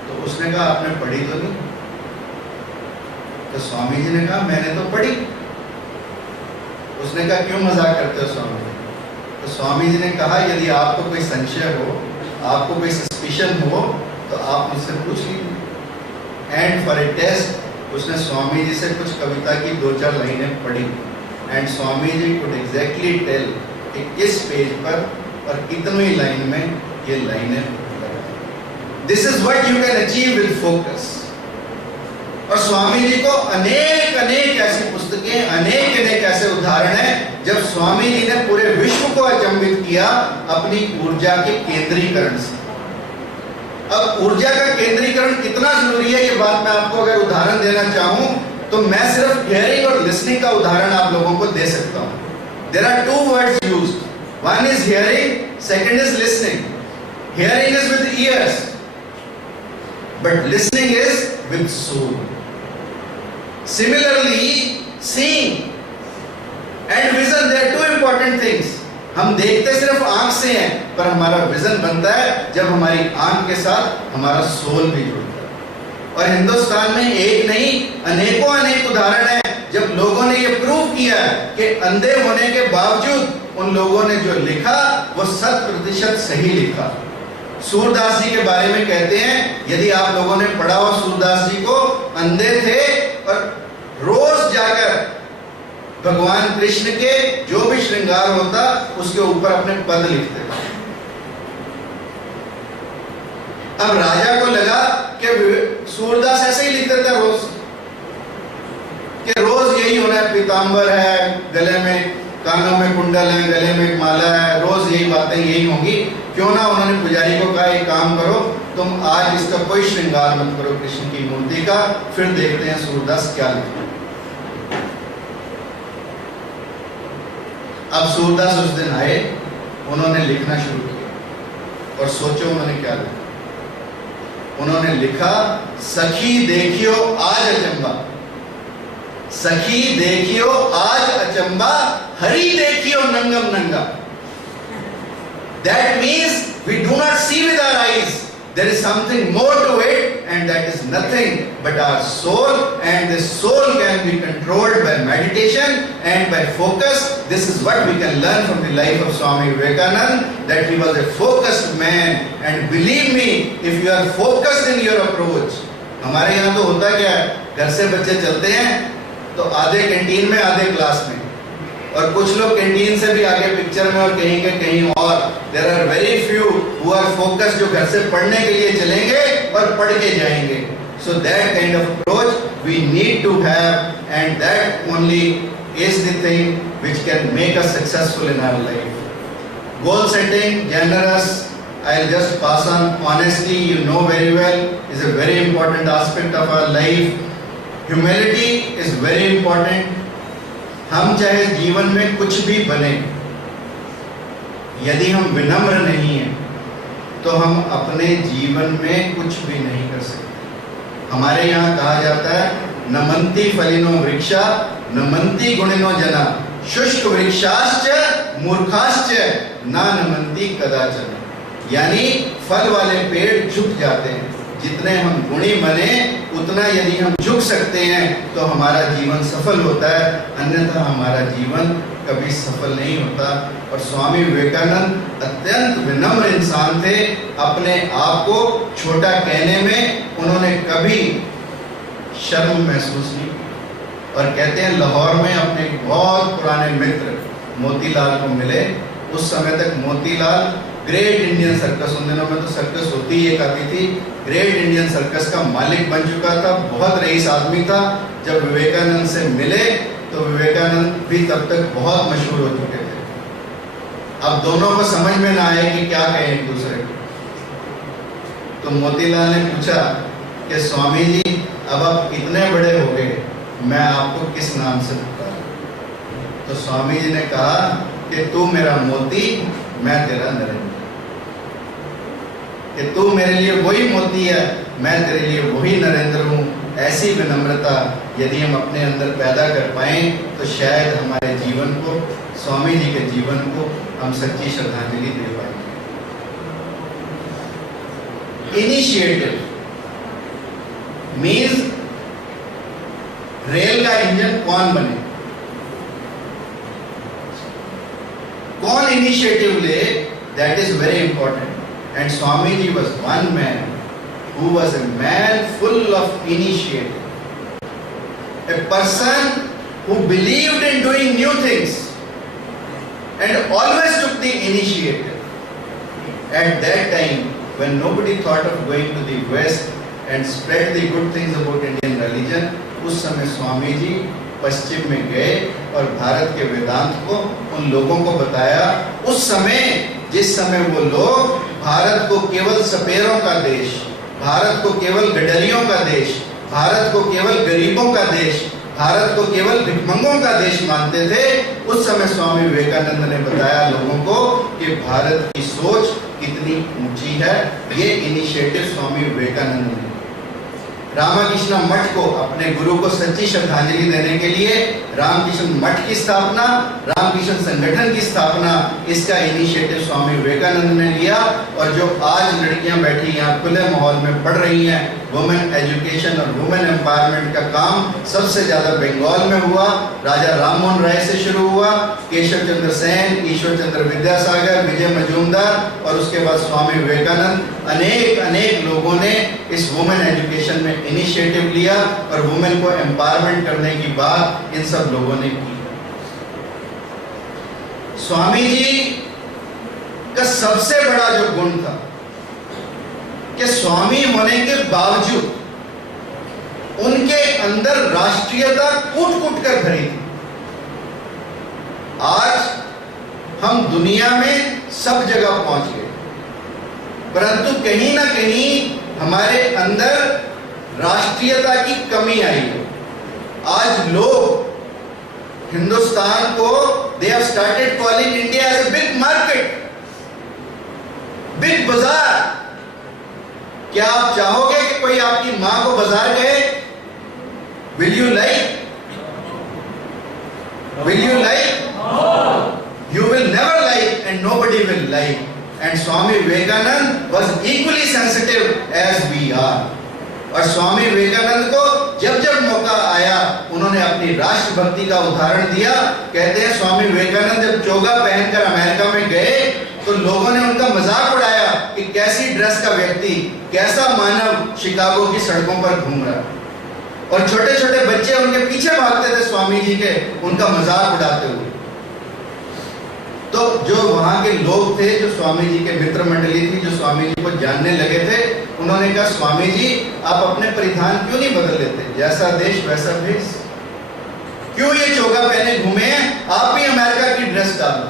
तो उसने कहा, आपने पढ़ी तो नहीं? तो स्वामी जी ने कहा, मैंने तो पढ़ी। उसने कहा, क्यों मजाक करते हो स्वामी जी? तो स्वामी जी ने कहा, यदि आपको कोई संशय हो, आपको कोई सस्पिशन हो, तो आप मुझसे पूछ लीजिए। एंड फॉर ए टेस्ट उसने स्वामी जी से कुछ कविता की 2-4 लाइनें पढ़ी and Swami ji could exactly tell कि किस पेज पर और कितनी लाइन में ये लाइनें। This is what you can achieve with focus. और स्वामी जी को अनेक अनेक ऐसी पुस्तकें, अनेक अनेक ऐसे उदाहरण हैं जब स्वामी जी ने पूरे विश्व को अचंभित किया अपनी ऊर्जा के केंद्रीकरण से। अब ऊर्जा का केंद्रीकरण कितना जरूरी है, ये बात मैं आपको अगर उदाहरण देना चाहूं तो मैं सिर्फ हियरिंग और लिसनिंग का उदाहरण आप लोगों को दे सकता हूं। There are 2 words used, one is hearing, second is listening. Hearing is with ears, but listening is with soul. Similarly, seeing and vision, they are 2 important things. हम देखते सिर्फ आंख से हैं, पर हमारा विजन बनता है जब हमारी आंख के साथ हमारा सोल भी जुड़ता है। और हिंदुस्तान में एक नहीं अनेकों अनेक उदाहरण हैं जब लोगों ने ये प्रूव किया कि अंधे होने के बावजूद उन लोगों ने जो लिखा वो 100% सही लिखा। सूरदास जी के बारे में कहते हैं, यदि आप लोगों ने पढ़ा हो सूरदास जी को, अंधे थे और रोज जाकर भगवान कृष्ण के जो भी श्रृंगार होता उसके ऊपर अपने पद लिखते थे। अब राजा को लगा कि सूरदास ऐसे ही लिखते थे रोज, कि रोज यही होना है, पीतांबर है, गले में कानों में कुंडल है, गले में एक माला है, रोज यही बातें यही होंगी। क्यों ना उन्होंने पुजारी को कहा, एक काम करो, तुम आज इसका कोई श्रृंगार मत करो कृष्ण की मूर्ति का, फिर देखते हैं सूरदास क्या लिखते हैं। अब सूरदास उस दिन आए, उन्होंने लिखना शुरू किया और सोचो उन्होंने क्या लिखा। उन्होंने लिखा, सखी देखियो आज अचंबा, सखी देखियो आज अचंबा, हरि देखियो नंगम नंगा। That means we do not see with our eyes. There is something more to it, and that is nothing but our soul, and the soul can be controlled by meditation and by focus. This is what we can learn from the life of Swami Vivekananda, that he was a focused man, and believe me, if you are focused in your approach, हमारे यहाँ तो होता क्या है, घर से बच्चे चलते हैं तो आधे कैंटीन में आधे क्लास में, और कुछ लोग कैंटीन से भी आगे पिक्चर में और कहीं कहीं और। There are very few who are focused, जो घर से पढ़ने के लिए चलेंगे और पढ़ के जाएंगे। So that kind of approach we need to have, and that only is the thing which can make us successful in our life. Goal setting, generous, I'll just pass on. Honesty, you know very well, is a very important aspect of our life. Humility is very important. हम चाहे जीवन में कुछ भी बने, यदि हम विनम्र नहीं हैं तो हम अपने जीवन में कुछ भी नहीं कर सकते। हमारे यहाँ कहा जाता है, नमन्ति फलिनो वृक्षा नमन्ति गुणिनो जना, शुष्क वृक्षाश्च मूर्खाश्च ना नमन्ति कदाचन। यानी फल वाले पेड़ झुक जाते हैं, जितने हम गुणी बने उतना यदि हम झुक सकते हैं तो हमारा जीवन सफल होता है, अन्यथा हमारा जीवन कभी सफल नहीं होता। और स्वामी विवेकानंद अत्यंत विनम्र इंसान थे, अपने आप को छोटा कहने में उन्होंने कभी शर्म महसूस नहीं की। और कहते हैं, लाहौर में अपने एक बहुत पुराने मित्र मोतीलाल को मिले। उस समय तक मोतीलाल ग्रेट इंडियन सर्कस, उन दिनों में तो सर्कस होती ही एक आती थी, ग्रेट इंडियन सर्कस का मालिक बन चुका था, बहुत रईस आदमी था। जब विवेकानंद से मिले तो विवेकानंद भी तब तक बहुत मशहूर हो चुके थे। अब दोनों को समझ में ना आए कि क्या कहें एक दूसरे को, तो मोतीलाल ने पूछा कि स्वामी जी, अब आप इतने बड़े हो गए, मैं आपको किस नाम से पुकारूं? तो स्वामी जी ने कहा कि तू मेरा मोती, मैं तेरा नरेंद्र। कि तू मेरे लिए वही मोती है, मैं तेरे लिए वही नरेंद्र हूँ। ऐसी विनम्रता यदि हम अपने अंदर पैदा कर पाएं तो शायद हमारे जीवन को, स्वामी जी के जीवन को हम सच्ची श्रद्धांजलि दे पाएंगे। इनिशिएटिव मीन्स रेल का इंजन कौन बने, कौन इनिशिएटिव ले, that is very important. And Swami ji was one man who was a man full of initiative, a person who believed in doing new things and always took the initiative. At that time when nobody thought of going to the west and spread the good things about Indian religion, उस समय स्वामी जी पश्चिम में गए और भारत के वेदांत को उन लोगों को बताया। उस समय, जिस समय वो लोग भारत को केवल सपेरों का देश, भारत को केवल गडरियों का देश, भारत को केवल गरीबों का देश, भारत को केवल भिखमंगों का देश मानते थे, उस समय स्वामी विवेकानंद ने बताया लोगों को कि भारत की सोच कितनी ऊंची है। ये इनिशिएटिव स्वामी विवेकानंद ने रामकृष्ण मठ को, अपने गुरु को सच्ची श्रद्धांजलि देने के लिए रामकृष्ण मठ की स्थापना, रामकृष्ण संगठन की स्थापना, इसका इनिशिएटिव स्वामी विवेकानंद ने लिया। और जो आज लड़कियां बैठी यहाँ खुले माहौल में पढ़ रही हैं, वुमेन एजुकेशन और वुमेन एम्पावरमेंट का काम सबसे ज्यादा बंगाल में हुआ। राजा राममोहन राय से शुरू हुआ, केशव चंद्र सेन, ईश्वर चंद्र विद्यासागर, विजय मजूमदार और उसके बाद स्वामी विवेकानंद, अनेक लोगों ने इस वुमेन एजुकेशन में इनिशिएटिव लिया और वुमेन को एम्पावरमेंट करने की बात इन सब लोगों ने की। स्वामी जी का सबसे बड़ा जो गुण था कि स्वामी होने के बावजूद उनके अंदर राष्ट्रीयता कूट कूट कर भरी थी। आज हम दुनिया में सब जगह पहुंच गए, परंतु कहीं ना कहीं हमारे अंदर राष्ट्रीयता की कमी आई है। आज लोग हिंदुस्तान को, they have started calling India as a big market, big बाजार। क्या आप चाहोगे कि कोई आपकी मां को बाजार गए? Will you like? Will you like? You will never like and nobody will like. And Swami Vivekanand was equally sensitive as we are. और स्वामी विवेकानंद को जब जब मौका आया उन्होंने अपनी राष्ट्रभक्ति का उदाहरण दिया। कहते हैं स्वामी विवेकानंद जब चोगा पहनकर अमेरिका में गए तो लोगों ने उनका मजाक उड़ाया कि कैसी ड्रेस का व्यक्ति, कैसा मानव शिकागो की सड़कों पर घूम रहा है। और छोटे छोटे बच्चे उनके पीछे भागते थे स्वामी जी के, उनका मजाक उड़ाते हुए। तो जो वहां के लोग थे, जो स्वामी जी के मित्र मंडली थी, जो स्वामी जी को जानने लगे थे, उन्होंने कहा स्वामी जी आप अपने परिधान क्यों नहीं बदल लेते, जैसा देश वैसा भेष, क्यों ये चोगा पहने घूमे, आप भी अमेरिका की ड्रेस डालो।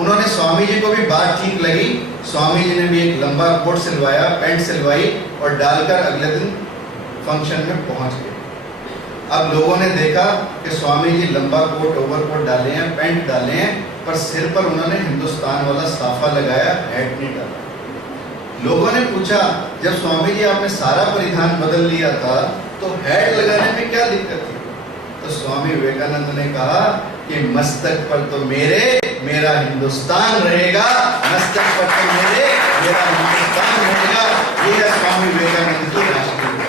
उन्होंने, स्वामी जी को भी बात ठीक लगी, स्वामी जी ने भी एक लंबा कोट सिलवाया, पैंट सिलवाई और डालकर अगले दिन फंक्शन में पहुंच गए। अब लोगों ने देखा कि स्वामी जी लंबा कोट, ओवरकोट डाले हैं, पैंट डाले हैं, पर सिर पर उन्होंने हिंदुस्तान वाला साफा लगाया, हैट नहीं डाला। लोगों ने पूछा जब स्वामी जी आपने सारा परिधान बदल लिया था तो हैट लगाने में क्या दिक्कत थी? तो स्वामी विवेकानंद ने कहा कि मस्तक पर तो मेरा हिंदुस्तान रहेगा, मस्तक पर तो मेरा हिंदुस्तान रहेगा। ये है स्वामी विवेकानंद की राष्ट्रीयता।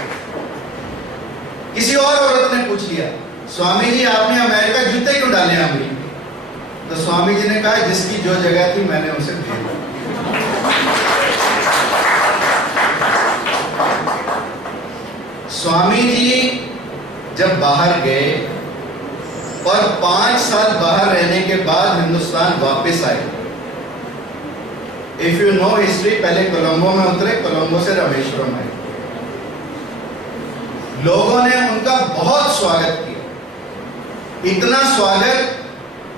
किसी और औरत ने पूछ लिया स्वामी जी आपने अमेरिका जूते क्यों डाले अमरीका? तो स्वामी जी ने कहा जिसकी जो जगह थी मैंने उसे भेजा। स्वामी जी जब बाहर गए और 5 साल बाहर रहने के बाद हिंदुस्तान वापस आए। इफ यू नो हिस्ट्री, पहले कोलंबो में उतरे, कोलंबो से रामेश्वरम आए। लोगों ने उनका बहुत स्वागत किया, इतना स्वागत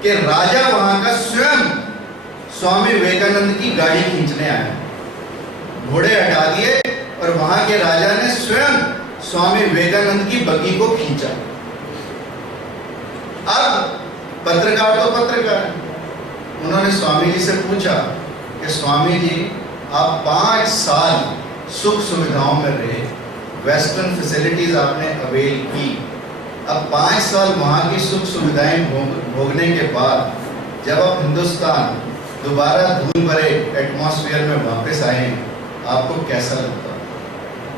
कि राजा वहां का स्वयं स्वामी विवेकानंद की गाड़ी खींचने आया। घोड़े हटा दिए और वहां के राजा ने स्वयं स्वामी विवेकानंद की बग्गी को खींचा। अब पत्रकार तो पत्रकार, उन्होंने स्वामी जी से पूछा कि स्वामी जी आप 5 साल सुख सुविधाओं में रहे, वेस्टर्न फैसिलिटीज आपने अवेल की। अब 5 साल वहाँ की सुख सुविधाएं भोगने के बाद जब आप हिंदुस्तान दोबारा धूल भरे एटमॉस्फेयर में वापस आए, आपको कैसा लगता?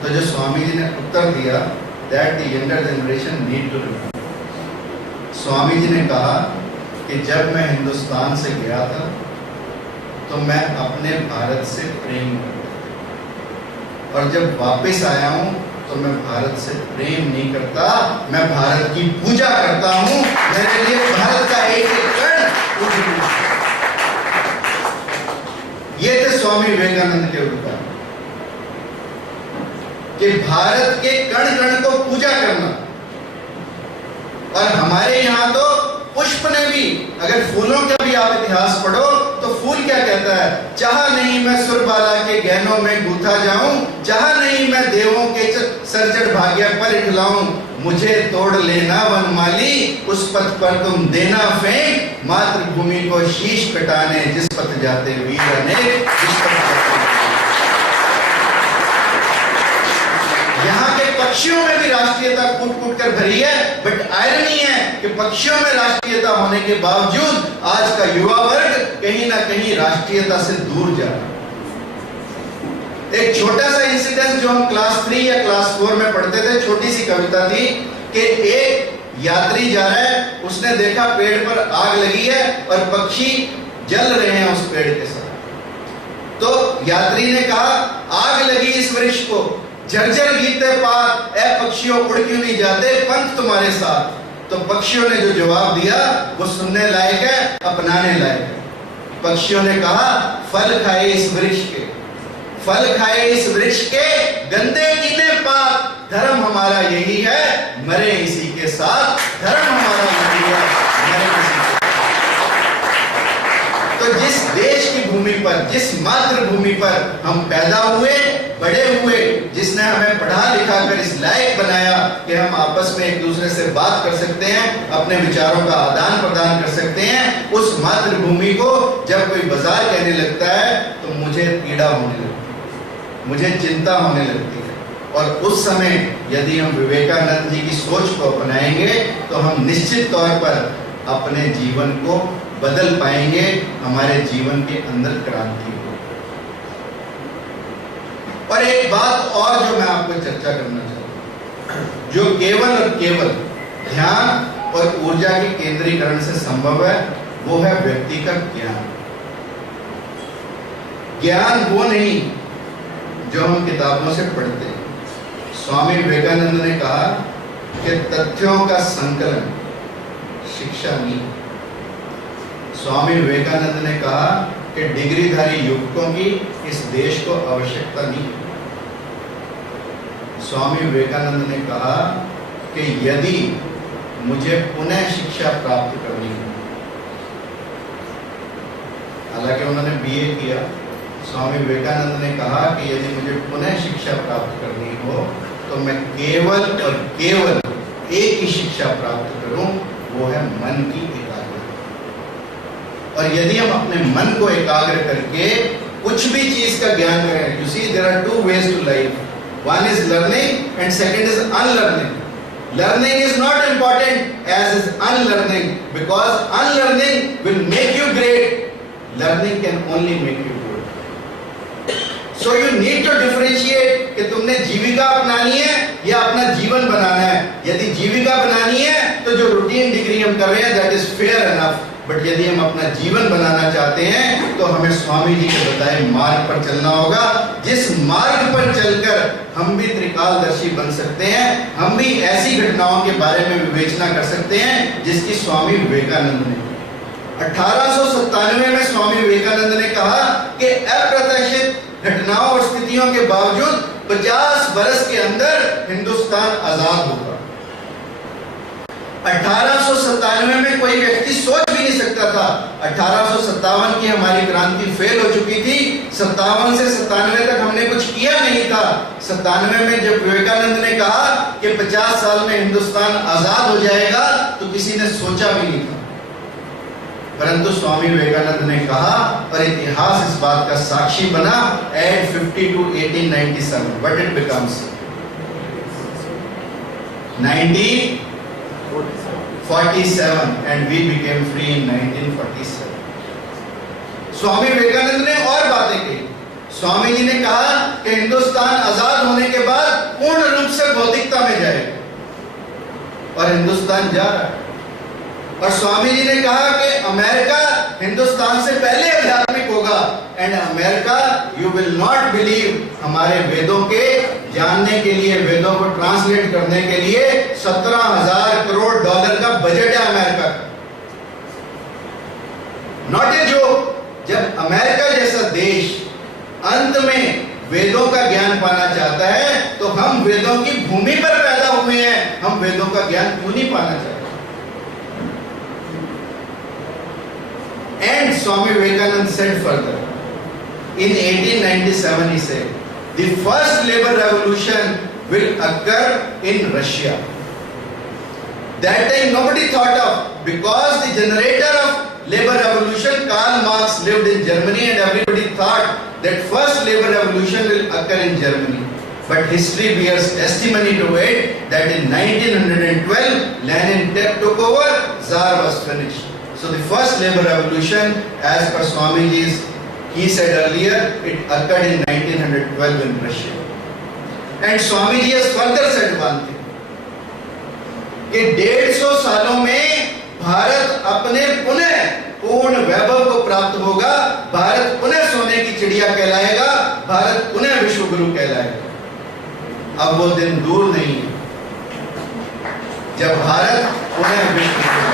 तो जो स्वामी जी ने उत्तर दिया, that the younger generation need to remember. Swami ji ने कहा कि जब मैं हिंदुस्तान से गया था तो मैं अपने भारत से प्रेम करता था, और जब वापस आया हूं तो मैं भारत से प्रेम नहीं करता, मैं भारत की पूजा करता हूं। मेरे लिए भारत का एक एक कण पूजनीय है। ये थे स्वामी विवेकानंद के उत्तर कि भारत के कण कण को पूजा करना। और हमारे यहाँ तो पुष्प ने भी, अगर फूलों का भी आप इतिहास पढ़ो तो फूल क्या कहता है? चाहा नहीं मैं सुरबाला के गहनों में गूथा जाऊं, चाहा नहीं मैं देवों के सरजड़ भाग्य पर इठलाऊं, मुझे तोड़ लेना वनमाली, उस पथ पर तुम देना फेंक, मातृभूमि को शीश कटाने जिस पथ जाते वीर अनेक, जिस पथ जाते। यहाँ के पक्षियों में भी राष्ट्रीयता कूट कूट कर भरी है, बट आयरनी है कि पक्षियों में राष्ट्रीयता होने के बावजूद आज का युवा वर्ग कहीं ना कहीं राष्ट्रीयता से दूर जा रहा है। एक छोटा सा इंसिडेंट जो हम क्लास 3 या क्लास 4 में पढ़ते थे, छोटी सी कविता थी कि एक यात्री जा रहा है, उसने देखा पेड़ पर आग लगी है और पक्षी जल रहे हैं उस पेड़ के साथ। तो यात्री ने कहा, आग लगी इस वृक्ष को, झरझर गीते पात, ए पक्षियों उड़ क्यों नहीं जाते, पंख तुम्हारे साथ। तो पक्षियों ने जो जवाब दिया वो सुनने लायक है, अपनाने लायक है। पक्षियों ने कहा, फल खाए इस वृक्ष के, फल खाए इस वृक्ष के, गंदे कीने पात, धर्म हमारा यही है, मरे इसी के साथ, धर्म हमारा यही है, मरे इसी के साथ। तो जिस देश की भूमि पर, जिस मातृभूमि पर हम पैदा हुए, बड़े हुए, जिसने हमें पढ़ा लिखा कर इस लायक बनाया कि हम आपस में एक दूसरे से बात कर सकते हैं, अपने विचारों का आदान प्रदान कर सकते हैं, उस मातृभूमि को जब कोई बाजार कहने लगता है तो मुझे पीड़ा होने लगती है, मुझे चिंता होने लगती है। और उस समय यदि हम विवेकानंद जी की सोच को अपनाएंगे तो हम निश्चित तौर पर अपने जीवन को बदल पाएंगे, हमारे जीवन के अंदर क्रांति हो। और एक बात और जो मैं आपको चर्चा करना चाहता हूं, जो केवल और केवल ध्यान और ऊर्जा के केंद्रीकरण से संभव है, वो है व्यक्तिगत ज्ञान। ज्ञान वो नहीं जो हम किताबों से पढ़ते हैं। स्वामी विवेकानंद ने कहा कि तथ्यों का संकलन शिक्षा नहीं। स्वामी विवेकानंद ने कहा कि डिग्रीधारी युवकों की इस देश को आवश्यकता नहीं। स्वामी विवेकानंद ने कहा कि यदि मुझे पुनः शिक्षा प्राप्त करनी हो, हालांकि उन्होंने बीए किया, स्वामी विवेकानंद ने कहा कि यदि मुझे पुनः शिक्षा प्राप्त करनी हो तो मैं केवल और केवल एक ही शिक्षा प्राप्त करूं, वो है मन की एकाग्रता। और यदि हम अपने मन को एकाग्र करके कुछ भी चीज का ज्ञान करें, you see there are two ways to life, one is learning and second is unlearning. Learning is not important as is unlearning, because unlearning will make you great, learning can only make you good. So you need to differentiate कि तुमने जीविका अपनानी है या अपना जीवन बनाना है। यदि जीविका बनानी है तो जो रूटीन डिग्री हम कर रहे हैं that is fair enough, but यदि हम अपना जीवन बनाना चाहते हैं तो हमें स्वामी जी के बताए मार्ग पर चलना होगा, जिस मार्ग पर चलकर हम भी त्रिकालदर्शी बन सकते हैं, हम भी ऐसी घटनाओं के बारे में विवेचना कर सकते हैं जिसकी स्वामी विवेकानंद ने 1897 में स्वामी विवेकानंद ने कहा कि अप्रत्याशित घटनाओं और स्थितियों के बावजूद 50 वर्ष के अंदर हिंदुस्तान आजाद होगा। 1897 में कोई व्यक्ति सोच भी नहीं सकता था। 1857 की हमारी क्रांति फेल हो चुकी थी, 57 से 97 तक हमने कुछ किया नहीं था। 97 में जब विवेकानंद ने कहा कि 50 साल में हिंदुस्तान आजाद हो जाएगा तो किसी ने सोचा भी नहीं था। परंतु स्वामी विवेकानंद ने कहा, और इतिहास इस बात का साक्षी बना, add 50 to 1897, but it becomes 1947 and we became free in 1947. Swami Vivekananda ने और बातें कही। स्वामी जी ने कहा कि हिंदुस्तान आजाद होने के बाद पूर्ण रूप से भौतिकता में जाएगा, और हिंदुस्तान जा रहा है। और स्वामी जी ने कहा कि अमेरिका हिंदुस्तान से पहले आध्यात्मिक होगा, and America, you will not believe, हमारे वेदों के जानने के लिए, वेदों को ट्रांसलेट करने के लिए 17,000 करोड़ डॉलर का बजट है अमेरिका का। Not a joke. जब अमेरिका जैसा देश अंत में वेदों का ज्ञान पाना चाहता है, तो हम वेदों की भूमि पर पैदा हुए हैं, हम वेदों का ज्ञान क्यों नहीं पाना चाहते? And Swami Vivekananda said further, in 1897 he said, the first labor revolution will occur in Russia. That time nobody thought of, because the generator of labor revolution, Karl Marx, lived in Germany, and everybody thought that first labor revolution will occur in Germany. But history bears testimony to it that in 1912 Lenin took over, Tsar was finished. So the first labor revolution, as per Swamiji's, he said earlier, it occurred in 1912 in Russia. And Swamiji has further said one thing, कि 150 सालों में भारत अपने पुनः पूर्ण वैभव को प्राप्त होगा, भारत पुनः सोने की चिड़िया कहलाएगा, भारत पुनः विश्व गुरु कहलाएगा। अब वो दिन दूर नहीं है जब भारत पुनः विश्व गुरु।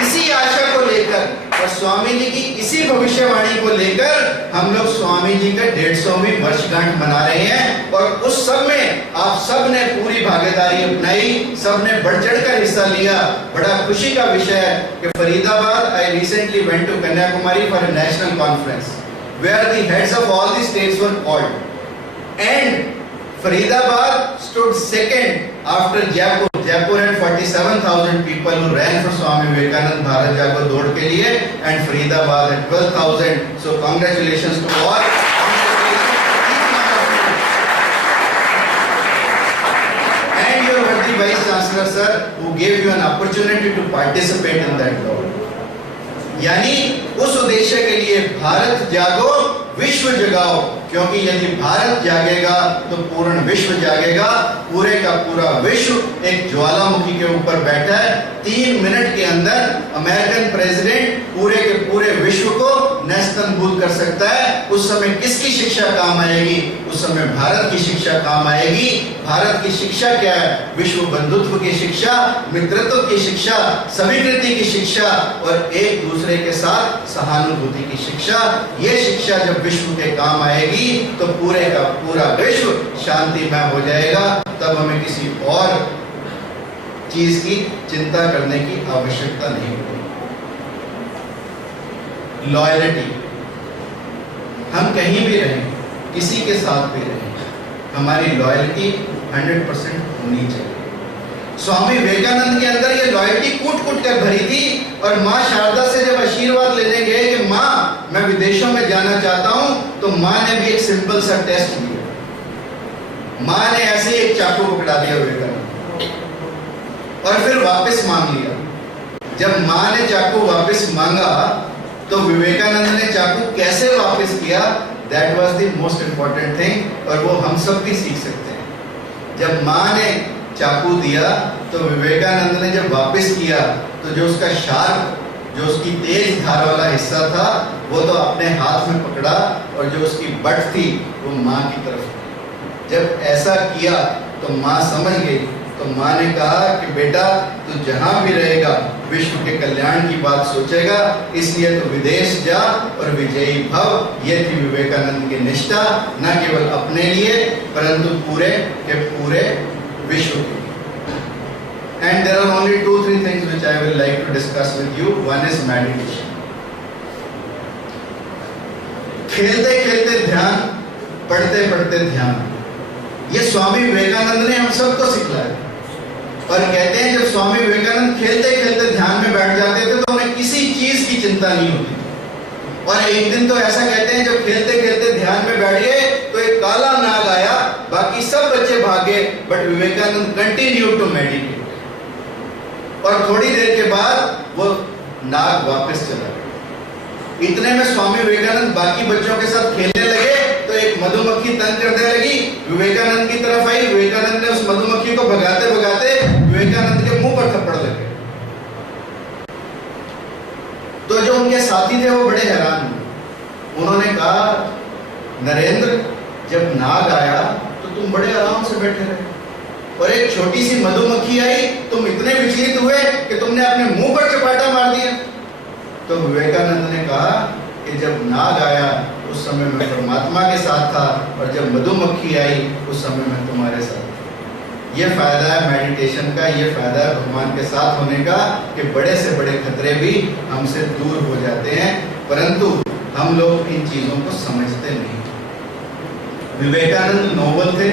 इसी आशा को लेकर और स्वामी जी की इसी भविष्यवाणी को लेकर हम लोग स्वामी जी का 150वीं वर्षगांठ मना रहे हैं, और उस सब में आप सब ने पूरी भागीदारी अपनाई, सब ने बढ़ चढ़कर हिस्सा लिया। बड़ा खुशी का विषय है कि Faridabad, I recently went to Kanyakumari for a national conference where the heads of all the states were called, and Faridabad stood second after Jaipur. Jaipur had 47,000 people who ran for Swami Vivekanand Bharat Jago Dod ke liye, and Faridabad had 12,000. So congratulations to all. And your worthy Vice Chancellor sir, who gave you an opportunity to participate in that dod. यानी उस उद्देश्य के लिए भारत जागो, विश्व जगाओ, क्योंकि यदि भारत जागेगा तो पूर्ण विश्व जागेगा। पूरे का पूरा विश्व एक ज्वालामुखी के ऊपर बैठा है। 3 मिनट के अंदर अमेरिकन प्रेसिडेंट पूरे के पूरे विश्व को नेस्तनबूद कर सकता है। उस समय किसकी शिक्षा काम आएगी? उस समय भारत की शिक्षा काम आएगी। भारत की शिक्षा क्या है? विश्व बंधुत्व की शिक्षा, मित्रत्व की शिक्षा, स्वीकृति की शिक्षा, और एक दूसरे के साथ सहानुभूति की शिक्षा। ये शिक्षा जब विश्व के काम आएगी तो पूरे का पूरा विश्व शांतिमय हो जाएगा। तब हमें किसी और चीज की चिंता करने की आवश्यकता नहीं होगी। लॉयल्टी, हम कहीं भी रहें, किसी के साथ भी रहें, हमारी लॉयल्टी 100% होनी चाहिए। स्वामी विवेकानंद के अंदर ये लॉयल्टी कूट कूट कर भरी थी, और माँ शारदा से जब आशीर्वाद लेने गए कि माँ मैं विदेशों में जाना चाहता हूँ, तो माँ ने भी एक सिंपल सा टेस्ट दिया। माँ ने ऐसे एक चाकू पकड़ा दिया विवेकानंद, और फिर वापस मांग लिया। जब माँ ने चाकू वापस मांगा तो विवेकानंद ने चाकू कैसे वापस किया, that was the most important thing, और वो हम सब भी सीख सकते हैं। जब माँ ने चाकू दिया तो विवेकानंद ने जब वापस किया तो जो उसका शार्प, जो उसकी तेज धार वाला हिस्सा था, वो तो अपने हाथ में पकड़ा, और जो उसकी बट थी वो माँ की तरफ। जब ऐसा किया तो माँ समझ गई। तो माँ ने कहा कि बेटा तू जहाँ भी रहेगा विश्व के कल्याण की बात सोचेगा, इसलिए तो विदेश जा और विजयी भव। ये थी विवेकानंद की निष्ठा, न केवल अपने लिए परंतु पूरे के पूरे विश्व के। And there are only 2-3 things which I will like to discuss with you. One is meditation. खेलते खेलते ध्यान, पढ़ते पढ़ते ध्यान, ये स्वामी विवेकानंद ने हम सबको सिखलाया। और कहते हैं जब स्वामी विवेकानंद खेलते खेलते चिंता नहीं होती। और एक दिन तो ऐसा कहते हैं जब खेलते खेलते ध्यान में बैठ गए तो एक काला नाग आया, बाकी सब बच्चे भागे, but Vivekananda continue to meditate. और थोड़ी देर के बाद वो नाग वापस चला गया। इतने में स्वामी विवेकानंद बाकी बच्चों के साथ खेलने लगे तो एक मधुमक्खी तंग करने लगी, विवेकानंद की तरफ आई। विवेकानंद ने उस मधुमक्खी को भगाते भगाते विवेकानंद के मुंह पर थप्पड़ लगे। तो जो उनके साथी थे वो बड़े हैरान हुए। उन्होंने कहा, नरेंद्र, जब नाग आया तो तुम बड़े आराम से बैठे रहे, और एक छोटी सी मधुमक्खी आई, तुम इतने विचलित हुए कि तुमने अपने मुंह पर चपाटा मार दिया। तो विवेकानंद ने कहा कि जब नाग आया उस समय मैं परमात्मा के साथ था, और जब मधुमक्खी आई उस समय मैं तुम्हारे साथ था। ये फायदा है मेडिटेशन का, ये फायदा है भगवान के साथ होने का कि बड़े से बड़े खतरे भी हमसे दूर हो जाते हैं, परंतु हम लोग इन चीजों को समझते नहीं। विवेकानंद नोबल थे,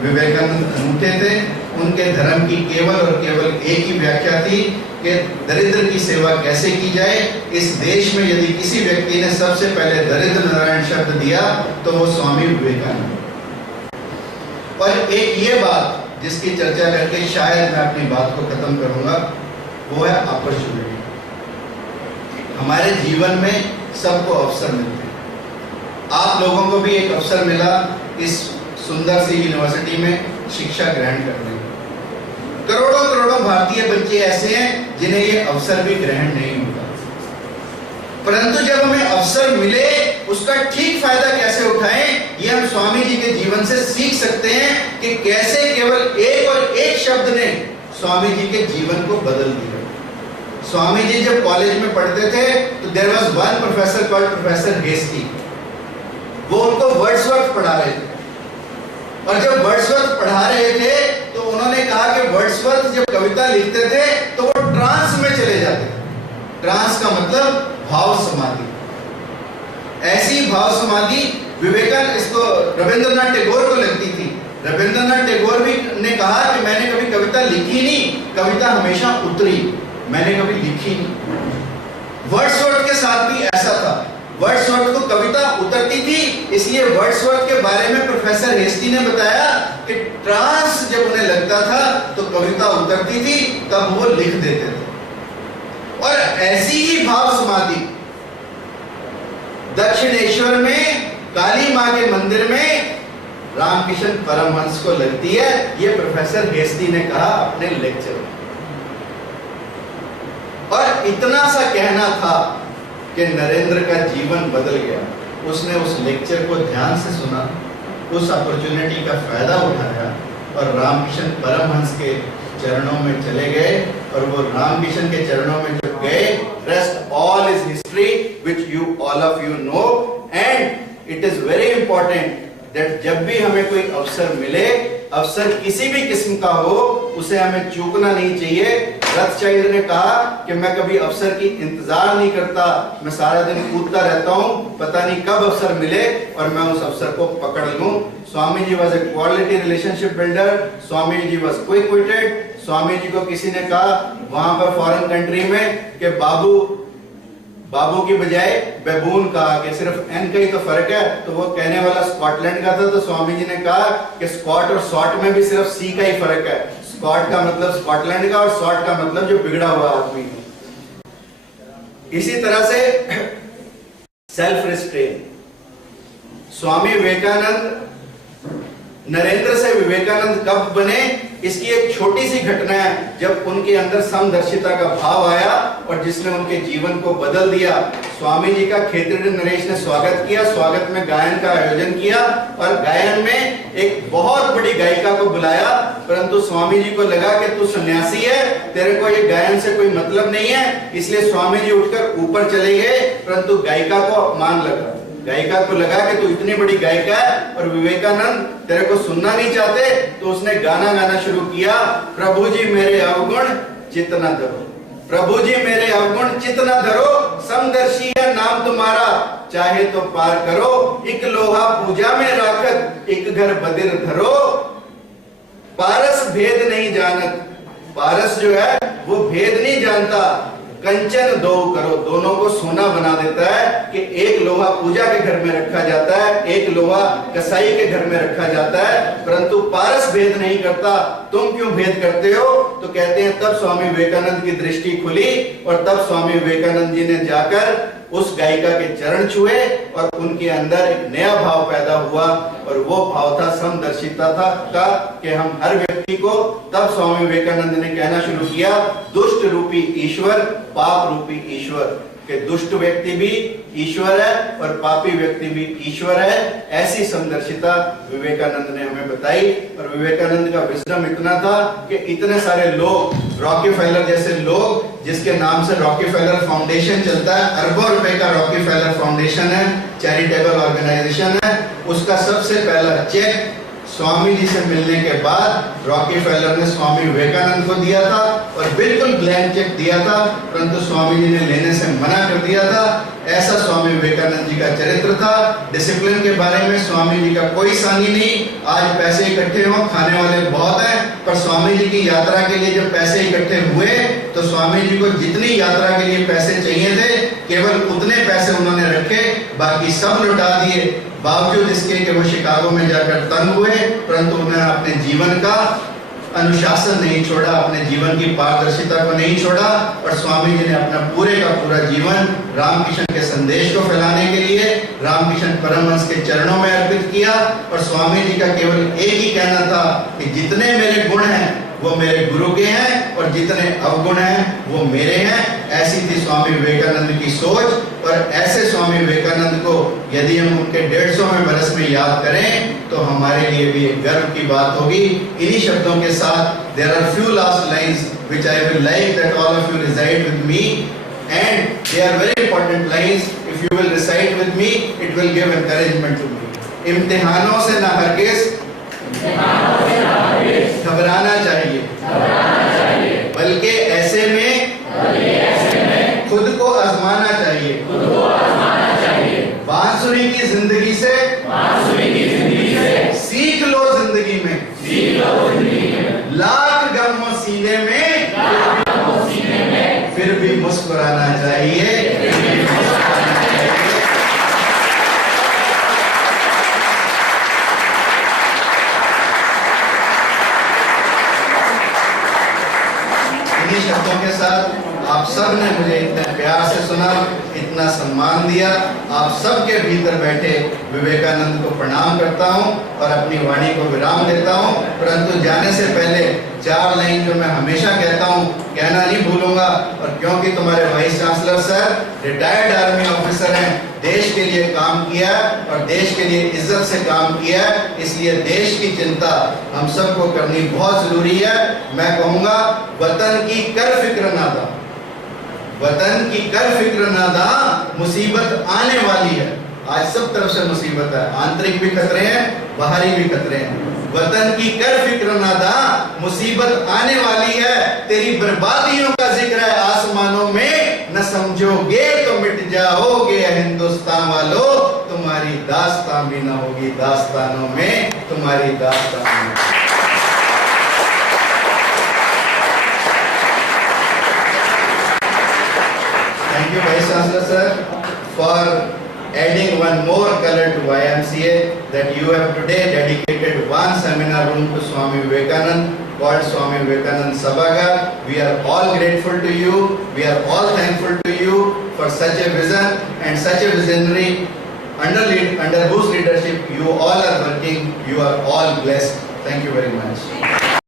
विवेकानंद अनूठे थे। उनके धर्म की केवल और केवल एक ही व्याख्या थी कि दरिद्र की सेवा कैसे की जाए। इस देश में यदि किसी व्यक्ति ने सबसे पहले दरिद्र नारायण शब्द दिया तो वो स्वामी विवेकानंद। और एक ये बात जिसकी चर्चा करके शायद मैं अपनी बात को खत्म करूंगा, वो है अपॉर्चुनिटी। हमारे जीवन में सबको अवसर मिलते हैं। आप लोगों को भी एक अवसर मिला इस सुंदर सी यूनिवर्सिटी में शिक्षा ग्रहण करने का। करोड़ों करोड़ों भारतीय बच्चे ऐसे हैं जिन्हें ये अवसर भी ग्रहण नहीं होता, परंतु जब हमें अवसर मिले उसका ठीक फायदा कैसे उठाएं, ये हम स्वामी जी के जीवन से सीख सकते हैं कि कैसे केवल एक और एक शब्द ने स्वामी जी के जीवन को बदल दिया। स्वामी जी जब कॉलेज में पढ़ते थे तो there was one professor called professor Hastie. वो उनको वर्ड्सवर्थ पढ़ा रहे थे, और जब वर्ड्सवर्थ पढ़ा रहे थे तो उन्होंने कहा कि वर्ड्सवर्थ जब कविता लिखते थे तो वो ट्रांस में चले जाते थे। ट्रांस का मतलब भाव समाधि। ऐसी भाव समाधि विवेकानंद, इसको रविंद्रनाथ टैगोर को लगती थी। रविंद्रनाथ टैगोर भी ने कहा कि मैंने कभी कविता लिखी नहीं, कविता हमेशा उतरी, मैंने कभी लिखी नहीं। वर्ड्सवर्थ के साथ भी ऐसा था। वर्ड्सवर्थ को कविता उतरती थी, इसलिए वर्ड्सवर्थ के बारे में प्रोफेसर हेस्टी ने बताया कि ट्रांस जब उन्हें लगता था तो कविता उतरती थी, तब वो लिख देते थे। और ऐसी ही भाव समाधि दक्षिणेश्वर में काली मां के मंदिर में रामकृष्ण परमहंस को लगती है। ये प्रोफेसर हेस्टी ने कहा अपने लेक्चर में। और इतना सा कहना था कि नरेंद्र का जीवन बदल गया। उसने उस लेक्चर को ध्यान से सुना, उस अपॉर्चुनिटी का फायदा उठाया और रामकृष्ण परमहंस के चरणों में चले गए। और वो रामकृष्ण के चरणों में जब गए, rest all is history which you all of you know. And it is very important that जब भी हमें कोई अवसर मिले, अवसर किसी भी किस्म का हो, उसे हमें चूकना नहीं चाहिए। रथचाइल्ड ने कहा कि मैं कभी अवसर की इंतजार नहीं करता, मैं सारा दिन कूदता रहता हूँ, पता नहीं कब अवसर मिले और मैं उस अवसर को पकड़ लूं। Swami ji was a quality relationship builder. Swami ji was quick witted. Swami ji को किसी ने कहा वहां पर फॉरेन कंट्री में कि बाबू की बजाय बेबून कहा कि सिर्फ एन का ही तो फर्क है, तो वो कहने वाला स्कॉटलैंड का था। तो स्वामी जी ने कहा कि स्कॉट और शॉट में भी सिर्फ सी का ही फर्क है। स्कॉट का मतलब स्कॉटलैंड का और शॉट का मतलब जो बिगड़ा हुआ आदमी है। इसी तरह से सेल्फ रिस्ट्रेन। स्वामी विवेकानंद नरेंद्र से विवेकानंद कब बने, इसकी एक छोटी सी घटना है। जब उनके अंदर समदर्शिता का भाव आया और जिसने उनके जीवन को बदल दिया। स्वामी जी का खेतड़ी नरेश ने स्वागत किया। स्वागत में गायन का आयोजन किया और गायन में एक बहुत बड़ी गायिका को बुलाया, परंतु स्वामी जी को लगा कि तू सन्यासी है, तेरे को ये गायन से कोई मतलब नहीं है, इसलिए स्वामी जी उठकर ऊपर चले गए। परंतु गायिका को अपमान लगा। गायिका को लगा कि तू इतनी बड़ी गायिका है और विवेकानंद तेरे को सुनना नहीं चाहते, तो उसने गाना गाना शुरू किया। प्रभु जी मेरे अवगुण चित्त न धरो, प्रभु जी मेरे अवगुण चित्त न धरो, समदर्शी है नाम तुम्हारा, चाहे तो पार करो, एक लोहा पूजा में राखत, एक घर बदिर धरो, पारस भेद नहीं जानत। पारस जो है वो भेद नहीं जानता, कंचन दो करो, दोनों को सोना बना देता है कि एक लोहा पूजा के घर में रखा जाता है, एक लोहा कसाई के घर में रखा जाता है, परंतु पारस भेद नहीं करता। तुम क्यों भेद करते हो? तो कहते हैं तब स्वामी विवेकानंद की दृष्टि खुली और तब स्वामी विवेकानंद जी ने जाकर उस गायिका के चरण छुए और उनके अंदर एक नया भाव पैदा हुआ, और वो भाव था समदर्शिता था का कि हम हर व्यक्ति को, तब स्वामी विवेकानंद ने कहना शुरू किया दुष्ट रूपी ईश्वर, पाप रूपी ईश्वर, कि दुष्ट व्यक्ति भी ईश्वर है और पापी व्यक्ति भी ईश्वर है। ऐसी समदर्शिता विवेकानंद ने हमें बताई। और विवेकानंद का विजडम इतना था कि इतने सारे लोग, रॉकीफेलर जैसे लोग जिसके नाम से रॉकीफेलर फाउंडेशन चलता है, अरबों रुपए का रॉकीफेलर फाउंडेशन है, चैरिटेबल ऑर्गेनाइजेशन है, उसका सबसे पहला चेक स्वामी जी से मिलने के बाद रॉकीफेलर ने स्वामी विवेकानंद को दिया था, और बिल्कुल ब्लैंक चेक दिया था, परंतु स्वामी जी ने लेने से मना कर दिया था। ऐसा स्वामी विवेकानंद जी का चरित्र था। डिसिप्लिन के बारे में स्वामी जी का कोई सानी नहीं। आज पैसे इकट्ठे हो, खाने वाले बहुत हैं, पर स्वामी जी की यात्रा के लिए जब पैसे इकट्ठे हुए तो स्वामी जी को जितनी यात्रा के लिए पैसे चाहिए थे केवल उतने पैसे उन्होंने रखे, बाकी सब लुटा दिए। बावजूद इसके कि वो शिकागो में जाकर तंग हुए, परंतु उन्होंने अपने जीवन का अनुशासन नहीं छोड़ा, अपने जीवन की पारदर्शिता को नहीं छोड़ा, और स्वामी जी ने अपना पूरे का पूरा जीवन रामकृष्ण के संदेश को फैलाने के लिए रामकृष्ण परमहंस के चरणों में अर्पित किया। और स्वामी जी का केवल एक ही कहना था कि जितने मेरे गुण हैं वो मेरे गुरु के हैं और जितने अवगुण हैं वो मेरे हैं। ऐसी थी स्वामी विवेकानंद की सोच। और ऐसे स्वामी विवेकानंद को यदि हम उनके 150वें बरस में याद करें तो हमारे लिए भी एक गर्व की बात होगी। इन्हीं शब्दों के साथ there are few last lines which I will like that all of you recite with me, and they are very important lines. If you will recite with me, it will give encouragement to me. इम्तिहानों से ना हरगिज़ घबराना चाहिए, बल्कि ऐसे में खुद को आजमाना चाहिए। बांसुरी की जिंदगी से सीख लो जिंदगी में, लाख गम हो सीने में फिर भी मुस्कुराना चाहिए। इन्हीं शब्दों के साथ आप सब ने मुझे इतने प्यार से सुना, इतना सम्मान दिया। आप सबके भीतर बैठे विवेकानंद को प्रणाम करता हूं और अपनी वाणी को विराम देता हूं। परंतु जाने से पहले 4 लाइन जो मैं हमेशा कहता हूं कहना नहीं भूलूंगा। और क्योंकि तुम्हारे vice chancellor sir retired army officer हैं, देश के लिए काम किया और देश के लिए इज्जत से काम किया, इसलिए देश की चिंता हम सबको करनी बहुत जरूरी है। मैं कहूँगा वतन की कर फिक्र नादा, वतन की कर फिक्र नादा, मुसीबत आने वाली है। आज सब तरफ से मुसीबत है, आंतरिक भी खतरे हैं, बाहरी भी खतरे हैं। वतन की कर फिक्र नादा, मुसीबत आने वाली है, तेरी बर्बादियों का जिक्र है आसमानों में, न समझोगे तो मिट जाओगे हिंदुस्तान वालों, तुम्हारी दास्तान भी न होगी दास्तानों में, तुम्हारी दास्तान में। Thank you, Vice Chancellor sir, for adding one more color to YMCA, that you have today dedicated one seminar room to Swami Vivekanand called Swami Vivekanand Sabhagar. We are all grateful to you. We are all thankful to you for such a vision and such a visionary under whose leadership you all are working. You are all blessed. Thank you very much.